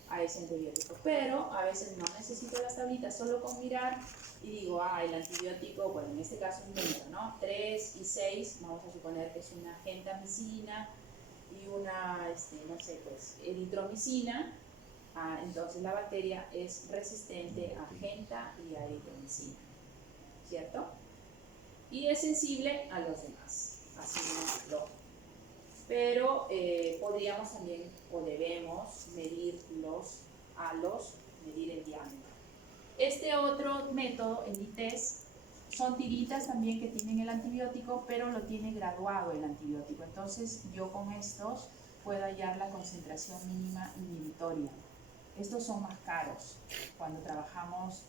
a ese antibiótico. Pero a veces no necesito las tablitas, solo con mirar y digo, el antibiótico, bueno, en este caso un número, ¿no? 3 y 6, vamos a suponer que es una gentamicina y una, eritromicina. Entonces la bacteria es resistente a genta y a eritromicina, ¿cierto? Y es sensible a los demás, así no. Pero podríamos también, o debemos, medir los halos, medir el diámetro. Este otro método, el ITES, son tiritas también que tienen el antibiótico, pero lo tiene graduado el antibiótico. Entonces yo con estos puedo hallar la concentración mínima inhibitoria. Estos son más caros. Cuando trabajamos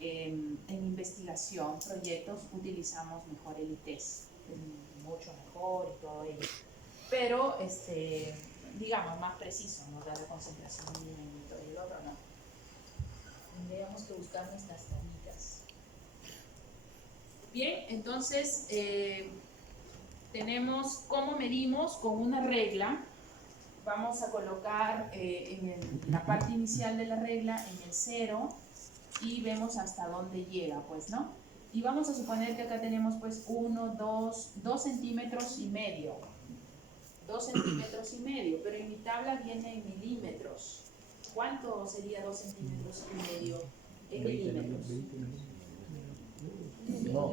en investigación, proyectos, utilizamos mejor el ITES, mucho mejor y todo ello. Pero, digamos, más preciso, nos da la concentración mínima inhibitoria, el otro no. Tendríamos que buscar nuestras tablitas. Bien, entonces, tenemos cómo medimos con una regla. Vamos a colocar en la parte inicial de la regla en el 0 y vemos hasta dónde llega, pues, ¿no? Y vamos a suponer que acá tenemos, pues, 2 centímetros y medio. 2 centímetros y medio, pero en mi tabla viene en milímetros. ¿Cuánto sería 2 centímetros y medio en milímetros? No,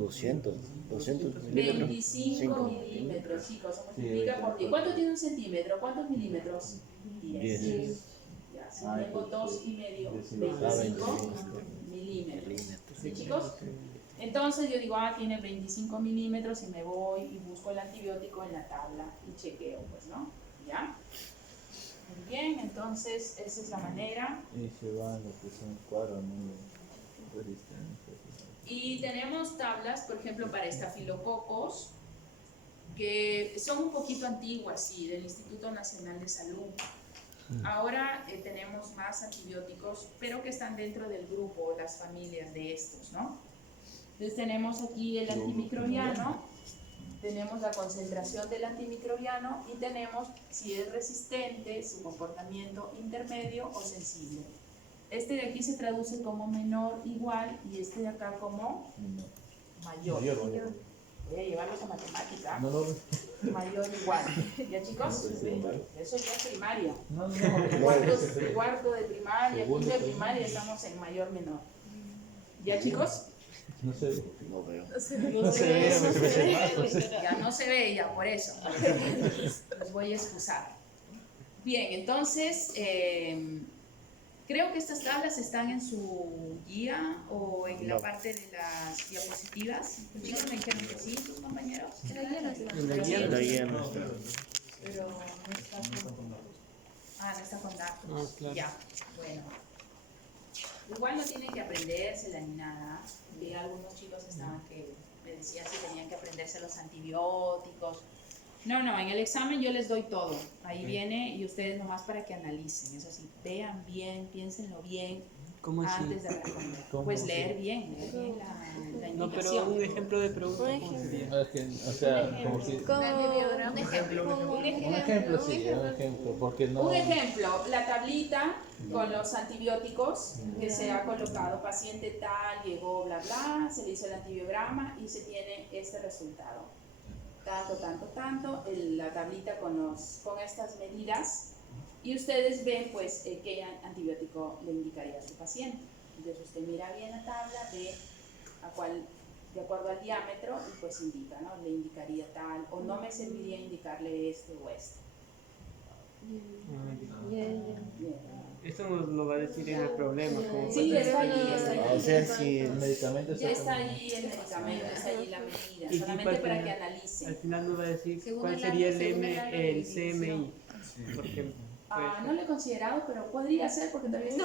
200 milímetros. 25 milímetros, chicos, se multiplica por 10. ¿Cuánto tiene un centímetro? ¿Cuántos milímetros? 10. Ya, si tengo 2 y medio, 25 milímetros. ¿Sí, chicos? Entonces yo digo, tiene 25 milímetros y me voy y busco el antibiótico en la tabla y chequeo, pues, ¿no? ¿Ya? Muy bien, entonces esa es la manera. Y se van los que son cuadros, ¿no? Resistencia. Y tenemos tablas, por ejemplo, para estafilococos, que son un poquito antiguas, sí, del Instituto Nacional de Salud. Ahora tenemos más antibióticos, pero que están dentro del grupo, las familias de estos, ¿no? Entonces tenemos aquí el antimicrobiano, tenemos la concentración del antimicrobiano y tenemos si es resistente, su comportamiento intermedio o sensible. Este de aquí se traduce como menor, igual, y este de acá como mayor. Voy a llevarlos a matemática. Mayor, igual. ¿Ya, chicos? Eso ya es primaria. Cuarto de primaria, quinto de primaria, estamos en mayor, menor. ¿Ya, chicos? No sé. No veo. Ya no se ve, ya por eso. Los voy a excusar. Bien, entonces, creo que estas tablas están en su guía o en la parte de las diapositivas. Los chicos me dijeron que sí, tus compañeros. En la guía La guía no está. Pero no está con... no está con datos. Claro. Ya, bueno. Igual no tienen que aprendérsela ni nada. Vi algunos chicos estaban que me decían si tenían que aprenderse los antibióticos. No, en el examen yo les doy todo. Ahí viene y ustedes nomás para que analicen. Eso sí, vean bien, piénsenlo bien ¿Cómo así? antes de responder. ¿Cómo Pues así? leer bien la No, pero indicación. un ejemplo de pregunta, ¿cómo sería? Es que, o sea, como si... Un ejemplo. Un ejemplo, sí, un ejemplo, porque no... Un ejemplo, la tablita con los antibióticos que se ha colocado, paciente tal, llegó, bla, bla, se le hizo el antibiograma y se tiene este resultado. Tanto, la tablita con estas medidas y ustedes ven pues qué antibiótico le indicaría a su paciente. Entonces usted mira bien la tabla, ve a cuál, de acuerdo al diámetro y pues indica, ¿no? Le indicaría tal o no me serviría indicarle este o este. Bien. Esto nos lo va a decir en el problema. Como Sí, está ahí. O sea, si El medicamento Ya está como- ahí el medicamento, está ahí la medida, Y solamente tipo, para al que final- analicen. Al final nos va a decir Según cuál el sería rango, según el el rango de CMI. Porque, No lo he considerado, pero podría ser porque todavía estoy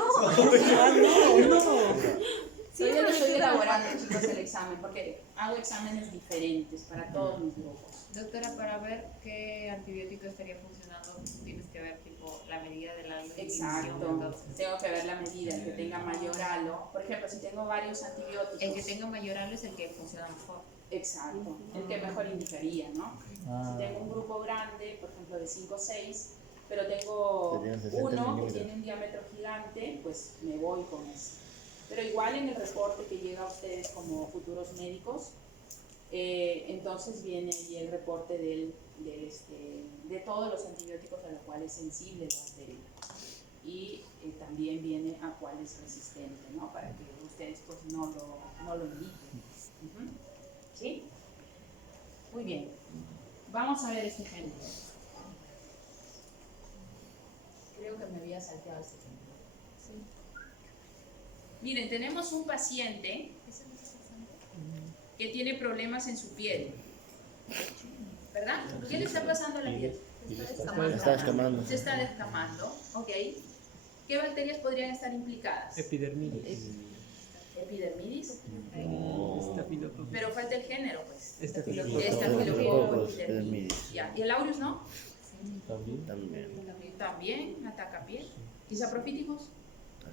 Todavía lo estoy elaborando, chicos, el examen, porque hago exámenes diferentes para todos mis grupos. Doctora, para ver qué antibiótico estaría funcionando, tienes que ver tipo la medida de la Exacto, tengo que ver la medida, el que tenga mayor halo. Por ejemplo, si tengo varios antibióticos. El que tenga mayor halo es el que funciona mejor. Exacto, el que mejor indicaría, ¿no? Ah, Si tengo un grupo grande, por ejemplo de 5 o 6, pero tengo Que tiene 60 uno que milímetros. tiene un diámetro gigante, pues me voy con ese. Pero igual en el reporte que llega a ustedes como futuros médicos, entonces viene ahí el reporte de todos los antibióticos a los cuales es sensible la bacteria. Y también viene a cuál es resistente, ¿no? Para que ustedes pues no lo indiquen. Ujú. ¿Sí? Muy bien. Vamos a ver este ejemplo. Creo que me había salteado este ejemplo. Miren, tenemos un paciente que tiene problemas en su piel. ¿Verdad? ¿Qué le está pasando a la piel? está descamando. Se está descamando. ¿Ok? ¿Qué bacterias podrían estar implicadas? epidermidis. Epidermidis. Estafilococcus. Pero falta el género, pues. Estafilococcus. Estafilococcus Epidermidis. epidermidis. Ya. ¿Y el aureus no? también. También. También ataca piel. ¿Y saprofíticos?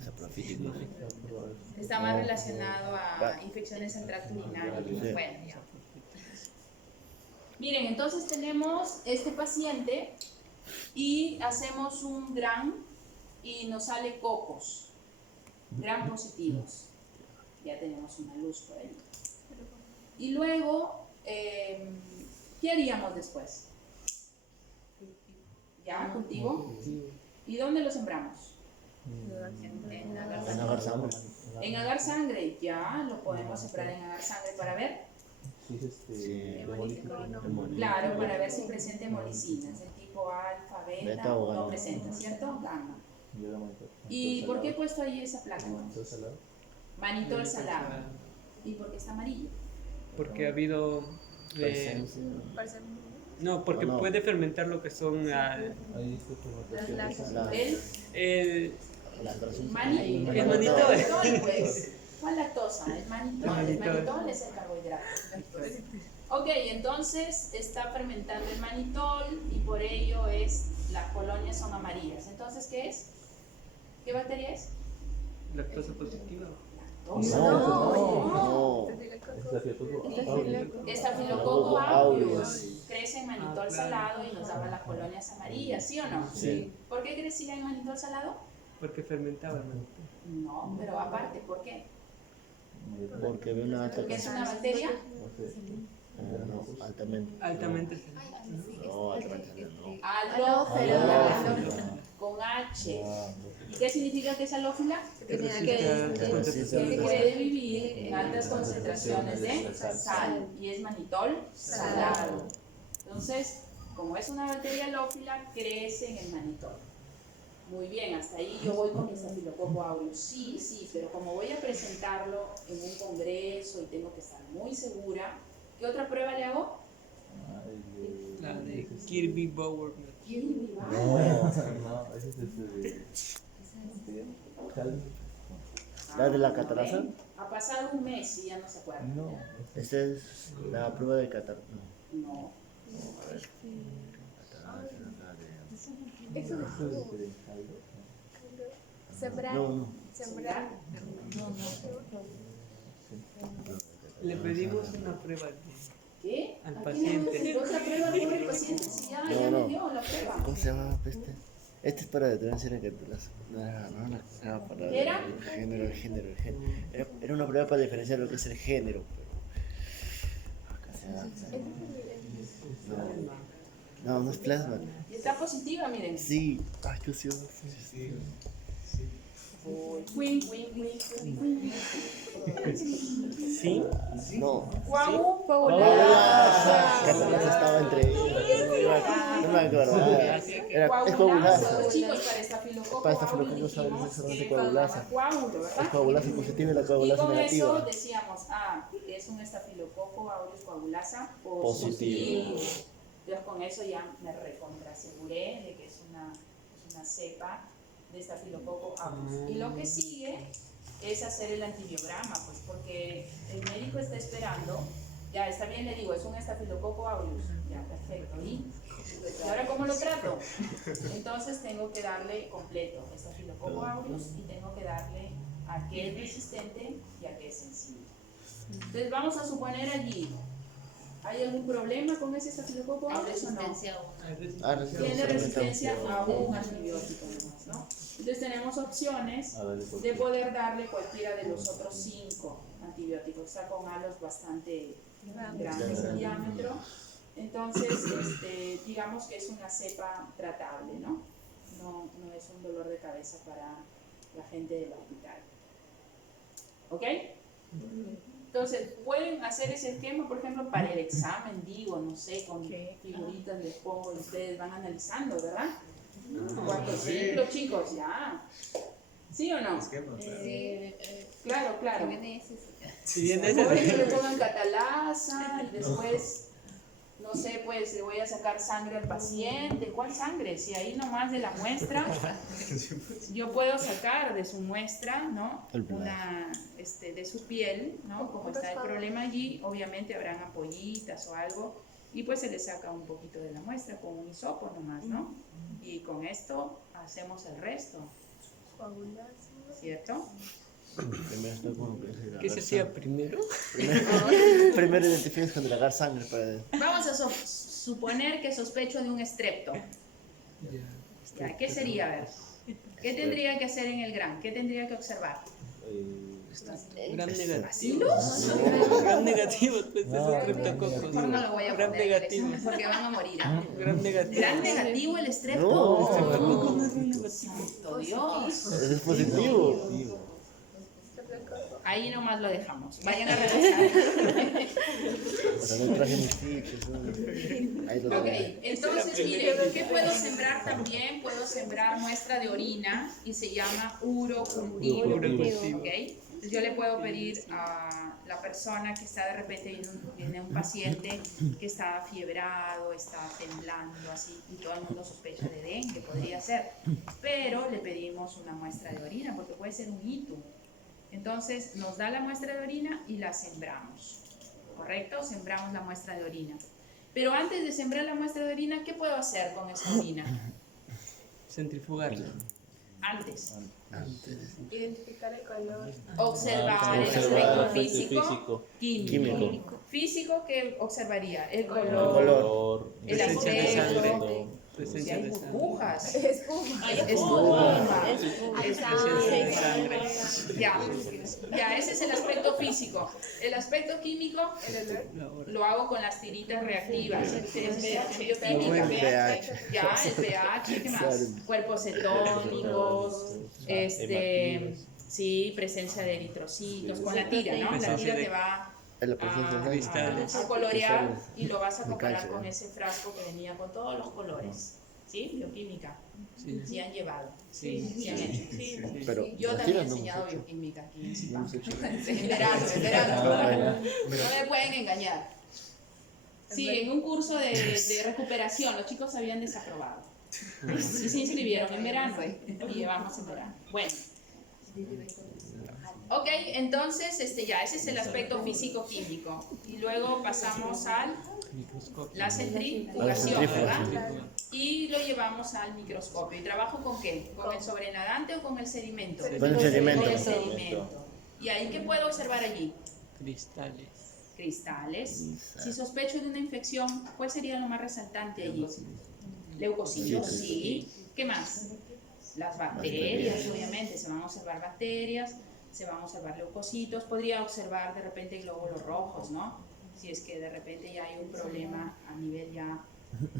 Saprofíticos. Está más relacionado a infecciones en tracto urinario. Sí. Bueno, ya. Miren, entonces tenemos este paciente y hacemos un gram y nos sale cocos, gram positivos. Ya tenemos una luz por ahí. Y luego, ¿qué haríamos después? ¿Ya? ¿Cultivo? ¿Y dónde lo sembramos? En la En agar sangre. En agar sangre, ya lo podemos sembrar en agar sangre para ver. Sí, Sí. hemolytic. Claro, para ver si presenta hemolicinas, el tipo alfa, beta, Beta o no gamma. presenta, ¿cierto? Gamma. Yo era manitol. ¿Y por qué he puesto ahí esa placa? Manitol salado. Manitol salado. ¿Y por qué está amarillo? Porque ha habido... Presencia. no, porque No. puede fermentar lo que son Ahí está fermentación. El Lactosa. El manitol. manitol. Pues. ¿Cuál lactosa? El manitol. El manitol es el carbohidrato. Ok, entonces está fermentando el manitol y por ello las colonias son amarillas. Entonces, ¿qué es? ¿Qué bacteria es? lactosa positiva. Lactosa. No. Estafilococcus aureus crece en manitol salado y nos daba las colonias amarillas, ¿sí o no? Sí. ¿Por qué crecía en manitol salado? Porque fermentaba el manitol. No, pero aparte, ¿por qué? Porque ve una alta Porque es una bacteria no, altamente. Altamente. No, altamente no. halófila con H. ¿Y qué significa que es halófila? Que puede vivir en altas concentraciones de sal y es manitol salado. Entonces, como es una bacteria halófila, crece en el manitol. Muy bien, hasta ahí yo voy con mi estafilococcus aureus. Sí, pero como voy a presentarlo en un congreso y tengo que estar muy segura, ¿qué otra prueba le hago? La de Kirby Bower. No, ese es este de... Calvin. ¿La de la catarata? Ha pasado un mes y ya no se acuerda. No. Esta es la prueba de catarata. No. Eso de sembrar. No. Sembrar. Le pedimos una prueba ¿Qué? al ¿A quién le paciente. haces otra prueba al pobre paciente si ya me dio la prueba? ¿Cómo se llama este? Este es para diferenciar en cataratas. No era para ¿Qué era? el género. Era una prueba para diferenciar lo que es el género. Acá se llama. No es plasma. Y está positiva, miren. Sí. Ay, yo sí. Wing, wing, wing, wing. ¿Sí? No. Coagulaza. Catarata estaba entre ellos. No me acuerdo. Es coagulaza. Chicos, para estafilococo Para estafilococo aureus sabes, es dijimos que coagulaza. coágulo, ¿verdad? Es coagulaza positiva y la Y coagulaza con eso negativa. decíamos, es un estafilococo aureus coagulasa Positivo. positivo. Entonces con eso ya me recontraseguré de que es una cepa de estafilococo aureus. Y lo que sigue es hacer el antibiograma, pues porque el médico está esperando, ya está bien, le digo, es un estafilococo aureus, ya perfecto. ¿Y ahora cómo lo trato? Entonces tengo que darle completo estafilococo aureus y tengo que darle a qué es resistente y a qué es sensible. Entonces vamos a suponer allí, ¿hay algún problema con ese estafilococo aureus o no? Tiene resistencia a un antibiótico nomás, ¿no? Entonces tenemos opciones de poder darle cualquiera de los otros 5 antibióticos. Está con halos bastante grandes en diámetro. Entonces, digamos que es una cepa tratable, ¿no? No es un dolor de cabeza para la gente del hospital. ¿Ok? Entonces, pueden hacer ese esquema, por ejemplo, para el examen, digo, no sé, con figuritas les pongo y ustedes van analizando, ¿verdad? Cuarto ciclo, chicos, ya. ¿Sí o no? Claro. Si bien Mejor que le pongan catalasa y después, no sé, pues le voy a sacar sangre al paciente. ¿Cuál sangre? Si ahí nomás de la muestra, yo puedo sacar de su muestra, ¿no? De su piel, ¿no? Como está el problema allí, obviamente habrán ampollitas o algo, y pues se le saca un poquito de la muestra con un hisopo nomás, ¿no? Y con esto hacemos el resto, ¿cierto? Primero estoy con ¿Qué se hacía primero? Primero identificas con el agar sangre para... Vamos a suponer que sospecho de un estrepto. Ya, ¿qué sería? A ver, ¿qué tendría que hacer en el GRAM? ¿Qué tendría que observar? Gran negativo. ¿Bacilos? Gran negativo, pues esos streptococos. Mejor no lo voy a Gran poner en el negativo. examen porque van a morir. Gran negativo. ¿Gran negativo el estrepto? No, Streptococo no es gran negativo. ¡Santo Dios! es positivo. Ahí nomás lo dejamos. Vayan a revisar. O sea, no traje mis fichas. Ahí lo Ok, tengo. entonces miren, ¿qué puedo sembrar también? Puedo sembrar muestra de orina y se llama urocultivo. Urocultivo. ¿Ok? Entonces yo le puedo pedir a la persona que está de repente, viene un paciente que está fiebrado, está temblando así, y todo el mundo sospecha de dengue, podría ser, pero le pedimos una muestra de orina porque puede ser un ITU. Entonces nos da la muestra de orina y la sembramos, ¿correcto? Sembramos la muestra de orina. Pero antes de sembrar la muestra de orina, ¿qué puedo hacer con esa orina? Centrifugarla. Antes. Identificar el color. Observar el aspecto físico, químico. Físico, ¿qué observaría? El color, el Presencia de aspecto. sangre. Si Presencia hay de sangre. burbujas. Espuma. Espuma. Presencia de sangre. Ya, ese es el aspecto físico. El aspecto químico lo hago con las tiritas reactivas. Es bioquímica. pH. Ya, el pH, ¿qué más? Cuerpos cetónicos, sí, presencia de eritrocitos, con la tira, ¿no? La tira te va En la presencia de cristales. a colorear cristales. y lo vas a comparar cáncer. con ese frasco que venía con todos los colores. ¿Sí? Bioquímica. Sí. Sí han llevado. Sí. Sí han hecho. Pero Yo las también he tiras no enseñado hemos hecho. bioquímica aquí en No Zipa. hemos hecho. En verano. No me pueden engañar. Sí, en un curso de recuperación los chicos habían desaprobado. Y se inscribieron en verano y llevamos en verano. Bueno, Ok, entonces ya, ese es el aspecto físico-químico. Y luego pasamos al Microscopio. la centrifugación, centrífuga, ¿verdad? Y lo llevamos al microscopio. ¿Y trabajo con qué? ¿Con el sobrenadante o con el sedimento? Con el sedimento. Con el sedimento. ¿Y ahí qué puedo observar allí? Cristales. Cristales. Si sospecho de una infección, ¿cuál sería lo más resaltante allí? Leucocitos, sí. ¿Qué más? Las bacterias, obviamente. Se van a observar bacterias, se van a observar leucocitos. Podría observar de repente glóbulos rojos, ¿no? Si es que de repente ya hay un problema a nivel ya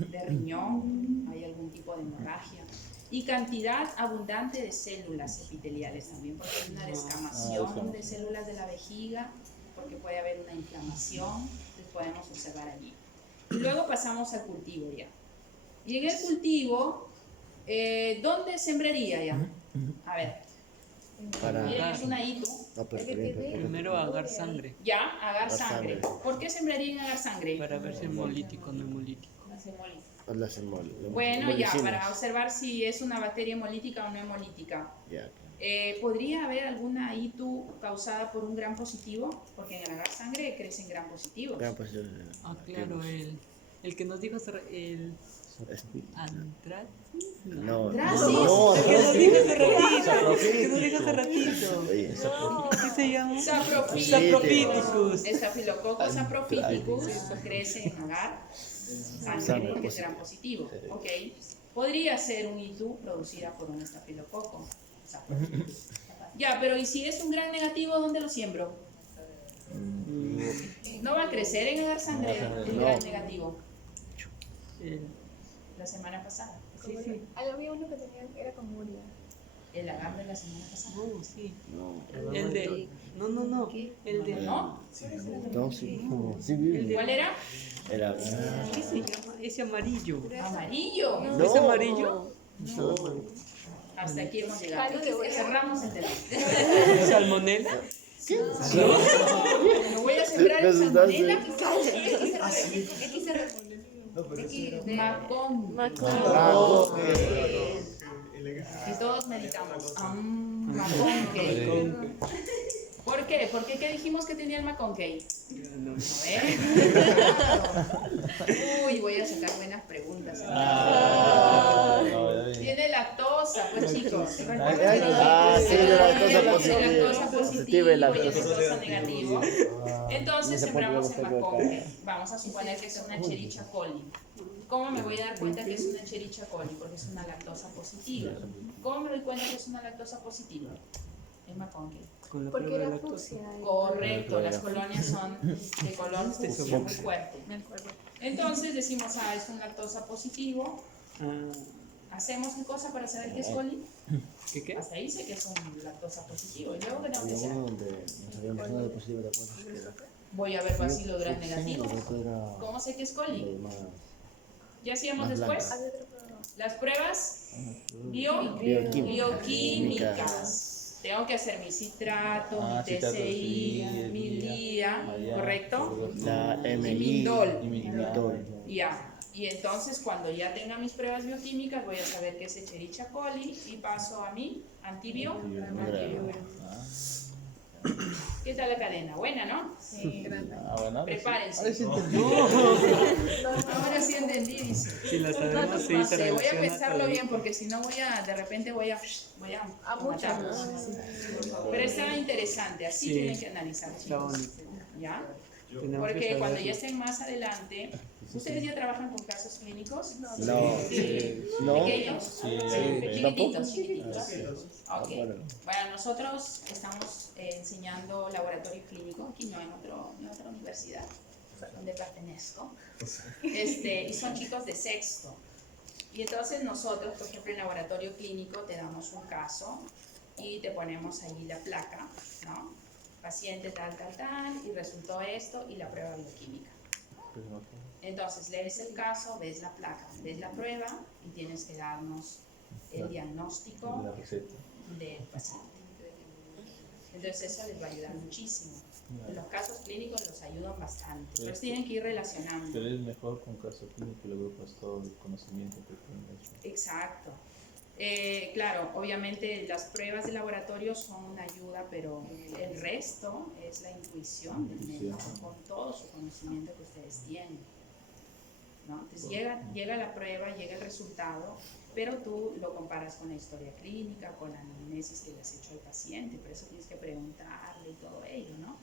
de riñón, hay algún tipo de hemorragia. Y cantidad abundante de células epiteliales también, porque hay una descamación de células de la vejiga, porque puede haber una inflamación, entonces podemos observar allí. Y luego pasamos al cultivo ya. Y en el cultivo, ¿dónde sembraría ya? A ver, miren, es una ITU. No, pero Primero agar sangre Ya, agar Agar sangre. sangre. ¿Por qué sembraría en agar sangre? para ver si es hemolítico o no hemolítico. las Bueno, ya, hemolicinas. para observar si es una bacteria hemolítica o no hemolítica. Ya, ¿Podría haber alguna ITU causada por un gran positivo? Porque en el agar sangre crecen gran positivos. claro, pues, Ah, claro, el que nos dijo el Antrax. no, Gracias. no, El que nos dijo hace ratito. Saprofítico. El que nos dijo hace ratito. Oye, ¿Qué se llama? Saprophyticus. Saprophyticus. Staphylococcus saprophyticus crece en agar sangre porque es gran positivo. Ok. Podría ser un ITU producida por un estafilococo saprophyticus. Ya, pero ¿y si es un gran negativo, dónde lo siembro? No va a crecer en agar sangre el gran negativo. El- La semana pasada. Sí, sí. Había uno que tenía, era con Muria. El agar de la semana pasada. No, sí. no, El de. No. El de. ¿No? no, sí, ¿Cuál era? era, ¿Qué se llama? Ese amarillo. Amarillo. no, ¿Es amarillo? Hasta aquí hemos llegado. Cerramos el tema. ¿Salmonela? Me voy a sembrar el salmonela. Macón. Bravo. Y todos meditamos. Macón. ¿Por qué? Porque ¿qué dijimos que tenía el McConkey? A ver. Uy, voy a sacar buenas preguntas. Tiene lactosa, pues chicos. Sí, de lactosa Lactosa positiva y y lactosa lactosa negativo. Entonces sembramos el McConkey. Vamos a suponer que es una Escherichia coli. ¿Cómo me voy a dar cuenta que es una Escherichia coli? Porque es una lactosa positiva. ¿Cómo me doy cuenta que es una lactosa positiva? El McConkey. Con la Porque prueba de era lactosa. fucsia. Correcto, las colonias son de color fucsia muy fuerte. Entonces decimos, es un lactosa positivo. Ah, ¿Hacemos qué cosa para saber que es coli? ¿qué? Hasta ahí dice que es un lactosa positivo. ¿Y luego qué tengo que hacer? Uno donde nos habíamos dado de positivo, ¿te acuerdas? Voy a ver bacilos gram negativos. Era ¿Cómo sé que es coli? más ¿Ya hacíamos más después? blanca. Las pruebas bioquímicas. Tengo que hacer mi citrato, mi citrato, TCI, sí, mi LIA, ¿correcto? La Y MI, Mindol. Mindol. Ya. Y entonces cuando ya tenga mis pruebas bioquímicas voy a saber que es Escherichia coli y paso a mi antibiótico. ¿Qué tal la cadena? Buena, ¿no? Sí, grande. Bueno, Prepárense. No, Ahora sí entendí, dice. Si la sabemos, sí, No se sé, voy a relaciona pensarlo todo. bien porque si no de repente voy a a muchos. matarlos. Pero está interesante, así Sí. tienen que analizar, Está chicos. bonito. ¿Ya? Tenemos que Porque saber cuando eso. ya estén más adelante, ¿ustedes ya trabajan con casos clínicos? No, no, ¿Pequeños? ¿tampoco? Chiquititos. Ok. Bueno. Bueno, nosotros estamos enseñando laboratorio clínico, aquí no en otra universidad, donde pertenezco. Y son chicos de sexto. Y entonces nosotros, por ejemplo, en laboratorio clínico te damos un caso y te ponemos ahí la placa, ¿no? Paciente tal, y resultó esto y la prueba bioquímica. Entonces lees el caso, ves la placa, ves la prueba y tienes que darnos el diagnóstico La receta. del paciente. Entonces eso les va a ayudar muchísimo. Los casos clínicos los ayudan bastante, los tienen que ir relacionando. Pero es mejor con caso clínico y luego pues todo el conocimiento que tienes. Exacto. Claro, obviamente las pruebas de laboratorio son una ayuda, pero el resto es la intuición del médico con todo su conocimiento que ustedes tienen, ¿no? Entonces llega la prueba, llega el resultado, pero tú lo comparas con la historia clínica, con la anamnesis que le has hecho al paciente, por eso tienes que preguntarle y todo ello, ¿no?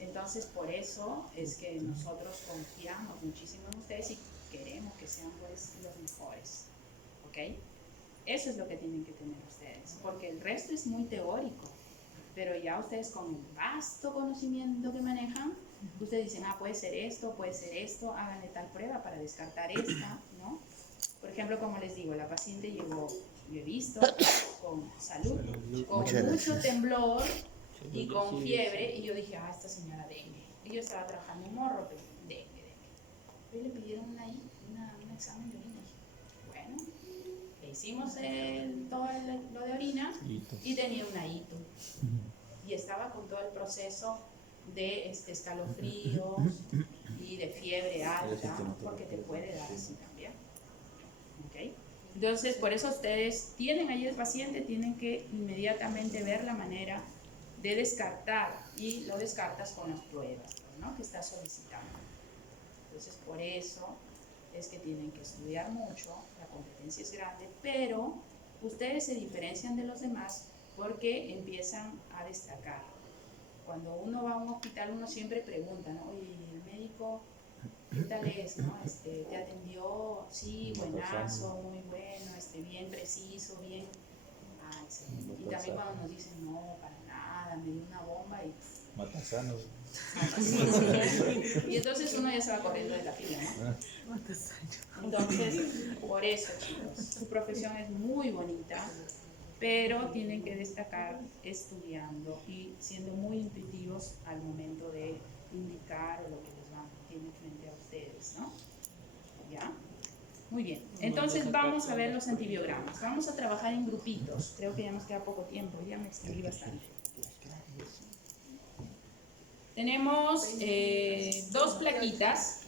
Entonces, por eso es que nosotros confiamos muchísimo en ustedes y queremos que sean pues los mejores, ¿ok? Eso es lo que tienen que tener ustedes, porque el resto es muy teórico, pero ya ustedes con el vasto conocimiento que manejan, ustedes dicen, puede ser esto, háganle tal prueba para descartar esta, ¿no? Por ejemplo, como les digo, la paciente llegó, yo he visto, con salud, con mucho temblor y con fiebre, y yo dije, esta señora dengue. Y yo estaba trabajando en morro, pero dengue. Y le pidieron un examen de orina. Bueno, le hicimos todo lo de orina y tenía una hito. Y estaba con todo el proceso de escalofríos y de fiebre alta, porque te puede dar así también. ¿Okay? Entonces, por eso ustedes tienen ahí el paciente, tienen que inmediatamente ver la manera de descartar, y lo descartas con las pruebas, ¿no?, que estás solicitando. Entonces, por eso es que tienen que estudiar mucho, la competencia es grande, pero ustedes se diferencian de los demás porque empiezan a destacar. Cuando uno va a un hospital, uno siempre pregunta, ¿no? Oye, el médico, ¿qué tal es, no? ¿Te atendió? Sí, buenazo, muy bueno, bien preciso, bien. Excelente. Y también cuando nos dicen, no, para nada, me dio una bomba y... Matasanos. Y entonces uno ya se va corriendo de la fila, ¿no? Entonces, por eso, chicos, su profesión es muy bonita, pero tienen que destacar estudiando y siendo muy intuitivos al momento de indicar lo que tienen frente a ustedes, ¿no? ¿Ya? Muy bien, entonces vamos a ver los antibiogramas. Vamos a trabajar en grupitos. Creo que ya nos queda poco tiempo, ya me extendí bastante. Tenemos 2 plaquitas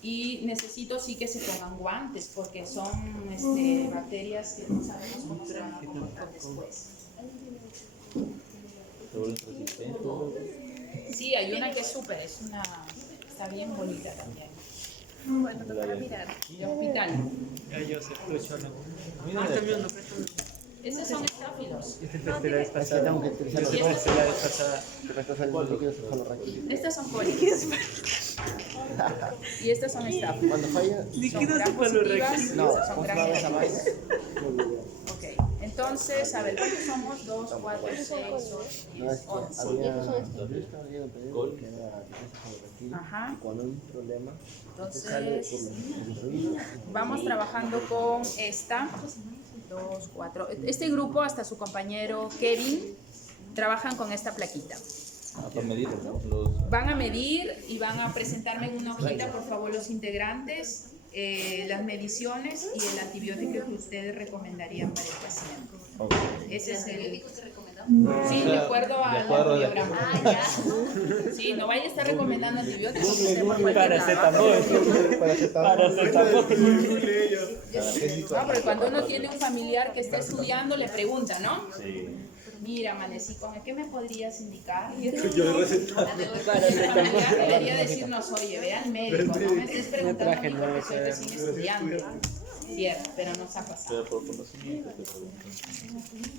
y necesito sí que se pongan guantes porque son bacterias que no sabemos cómo se van a comportar después. Sí, hay una que es súper, está bien bonita también. Bueno, tocará mirar. De hospital. Ya yo se escuchó la... Mira, Estos son estáfilos. Pero es Es que tengo que utilizar los ¿Y dos. estas? la vez pasada. Que me toca el líquido cefalorraquídeo. Estas son cólicos. Y estas son estáfilos. Cuando falla, Líquido Son gram-positivas, no, estas son una vez a gram-negativas. más. Ok, entonces, a ver, ¿cuántos somos? 2, 4, 6, 8, No, es 10, que 11. había un pedido que era cefalorraquídeo. Ajá. Y cuando hay un problema, sale por Entonces, vamos trabajando con esta. 2, 4. Este grupo, hasta su compañero Kevin, trabajan con esta plaquita. para medir los... Van a medir y van a presentarme en una hojita, por favor, los integrantes, las mediciones y el antibiótico que ustedes recomendarían para el paciente. Ese es el... Sí, de acuerdo al antibiograma. Sí, no vaya a estar recomendando antibióticos. usted por cualquier lado. Paracetamol. No, porque cuando uno tiene un familiar que está estudiando, le pregunta, ¿no? Mira, amanecí con el, ¿qué me podrías indicar? Y el familiar debería decirnos, oye, ve al médico, no me estés preguntando a mí porque soy recién estudiante. Cierto, pero nos ha pasado. Pero por conocimiento te preguntan.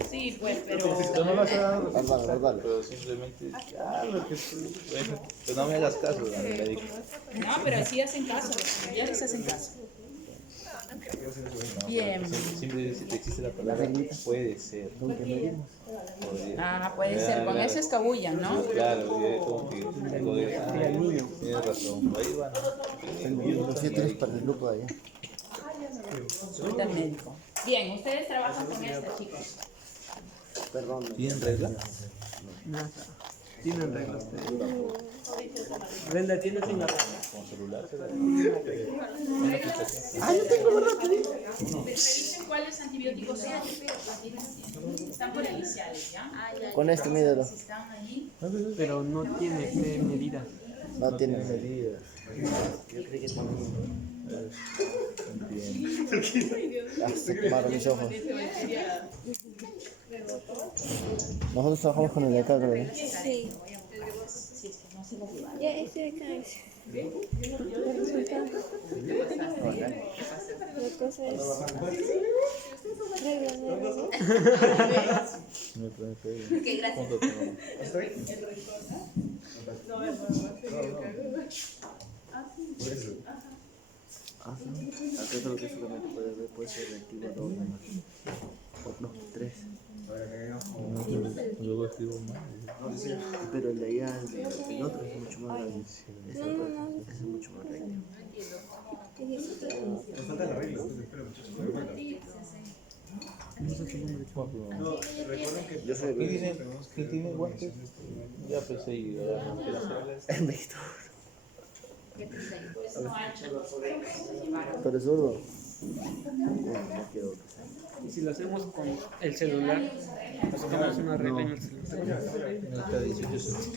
Sí, pues, pero... No vas a dar... Vale. Pero simplemente... lo que tú... Bueno, pues no me hagas caso, al médico. No, pero sí hacen caso, los familiares hacen caso. Bien. Siempre existe la palabra puede ser. Podría. Puede ser, con eso escabullan, ¿no? Claro, como que tengo de... Tienes razón, ahí van. Los 7 para el grupo de allá. Ahorita el médico. Bien, ustedes trabajan con esta, chicos. Perdón. ¿Tienen regla? Nada. Tienen reglas. Brenda, ¿tienes una regla? Con celular. Yo tengo, ¿verdad? Revisen cuáles antibióticos son. Están por iniciales, ¿ya? Con este mídelo. Si están ahí. Pero no tiene medidas. No tiene medidas. Yo creí que tenía. Ah, se quemaron mis ojos. Nosotros trabajamos con el de acá, creo. Sí. Ya, ese de acá es. El resultado. La cosa es. Regla. Me trae feo. Qué gracias. Punto todo. Ah, sí. Acá creo que solamente puede ser reactivo 2 nomás. O no, 3. Luego escribo mal. Pero el de allá, el otro es mucho más grande. Ese es mucho más reactivo. Yo soy ¿Qué tiene? ¿Qué tiene guantes? Ya pensé y el Víctor. ¿Tú eres zurdo? No quiero que sea. Y si lo hacemos con el celular, hacemos una regla en el celular. Cada 18 segundos.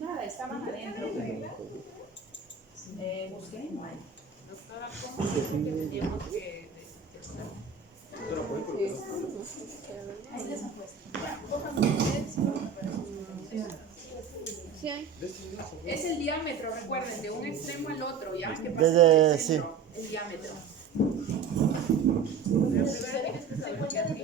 Nada, estaban adentro. Busqué. Doctora, ¿cómo tendríamos que detectar? Ahí les apuesto. Sí hay. Es el diámetro, recuerden, de un extremo al otro, ¿ya? Que pasa Desde- por el centro, el diámetro. Pero primero tienes que saber qué hacer.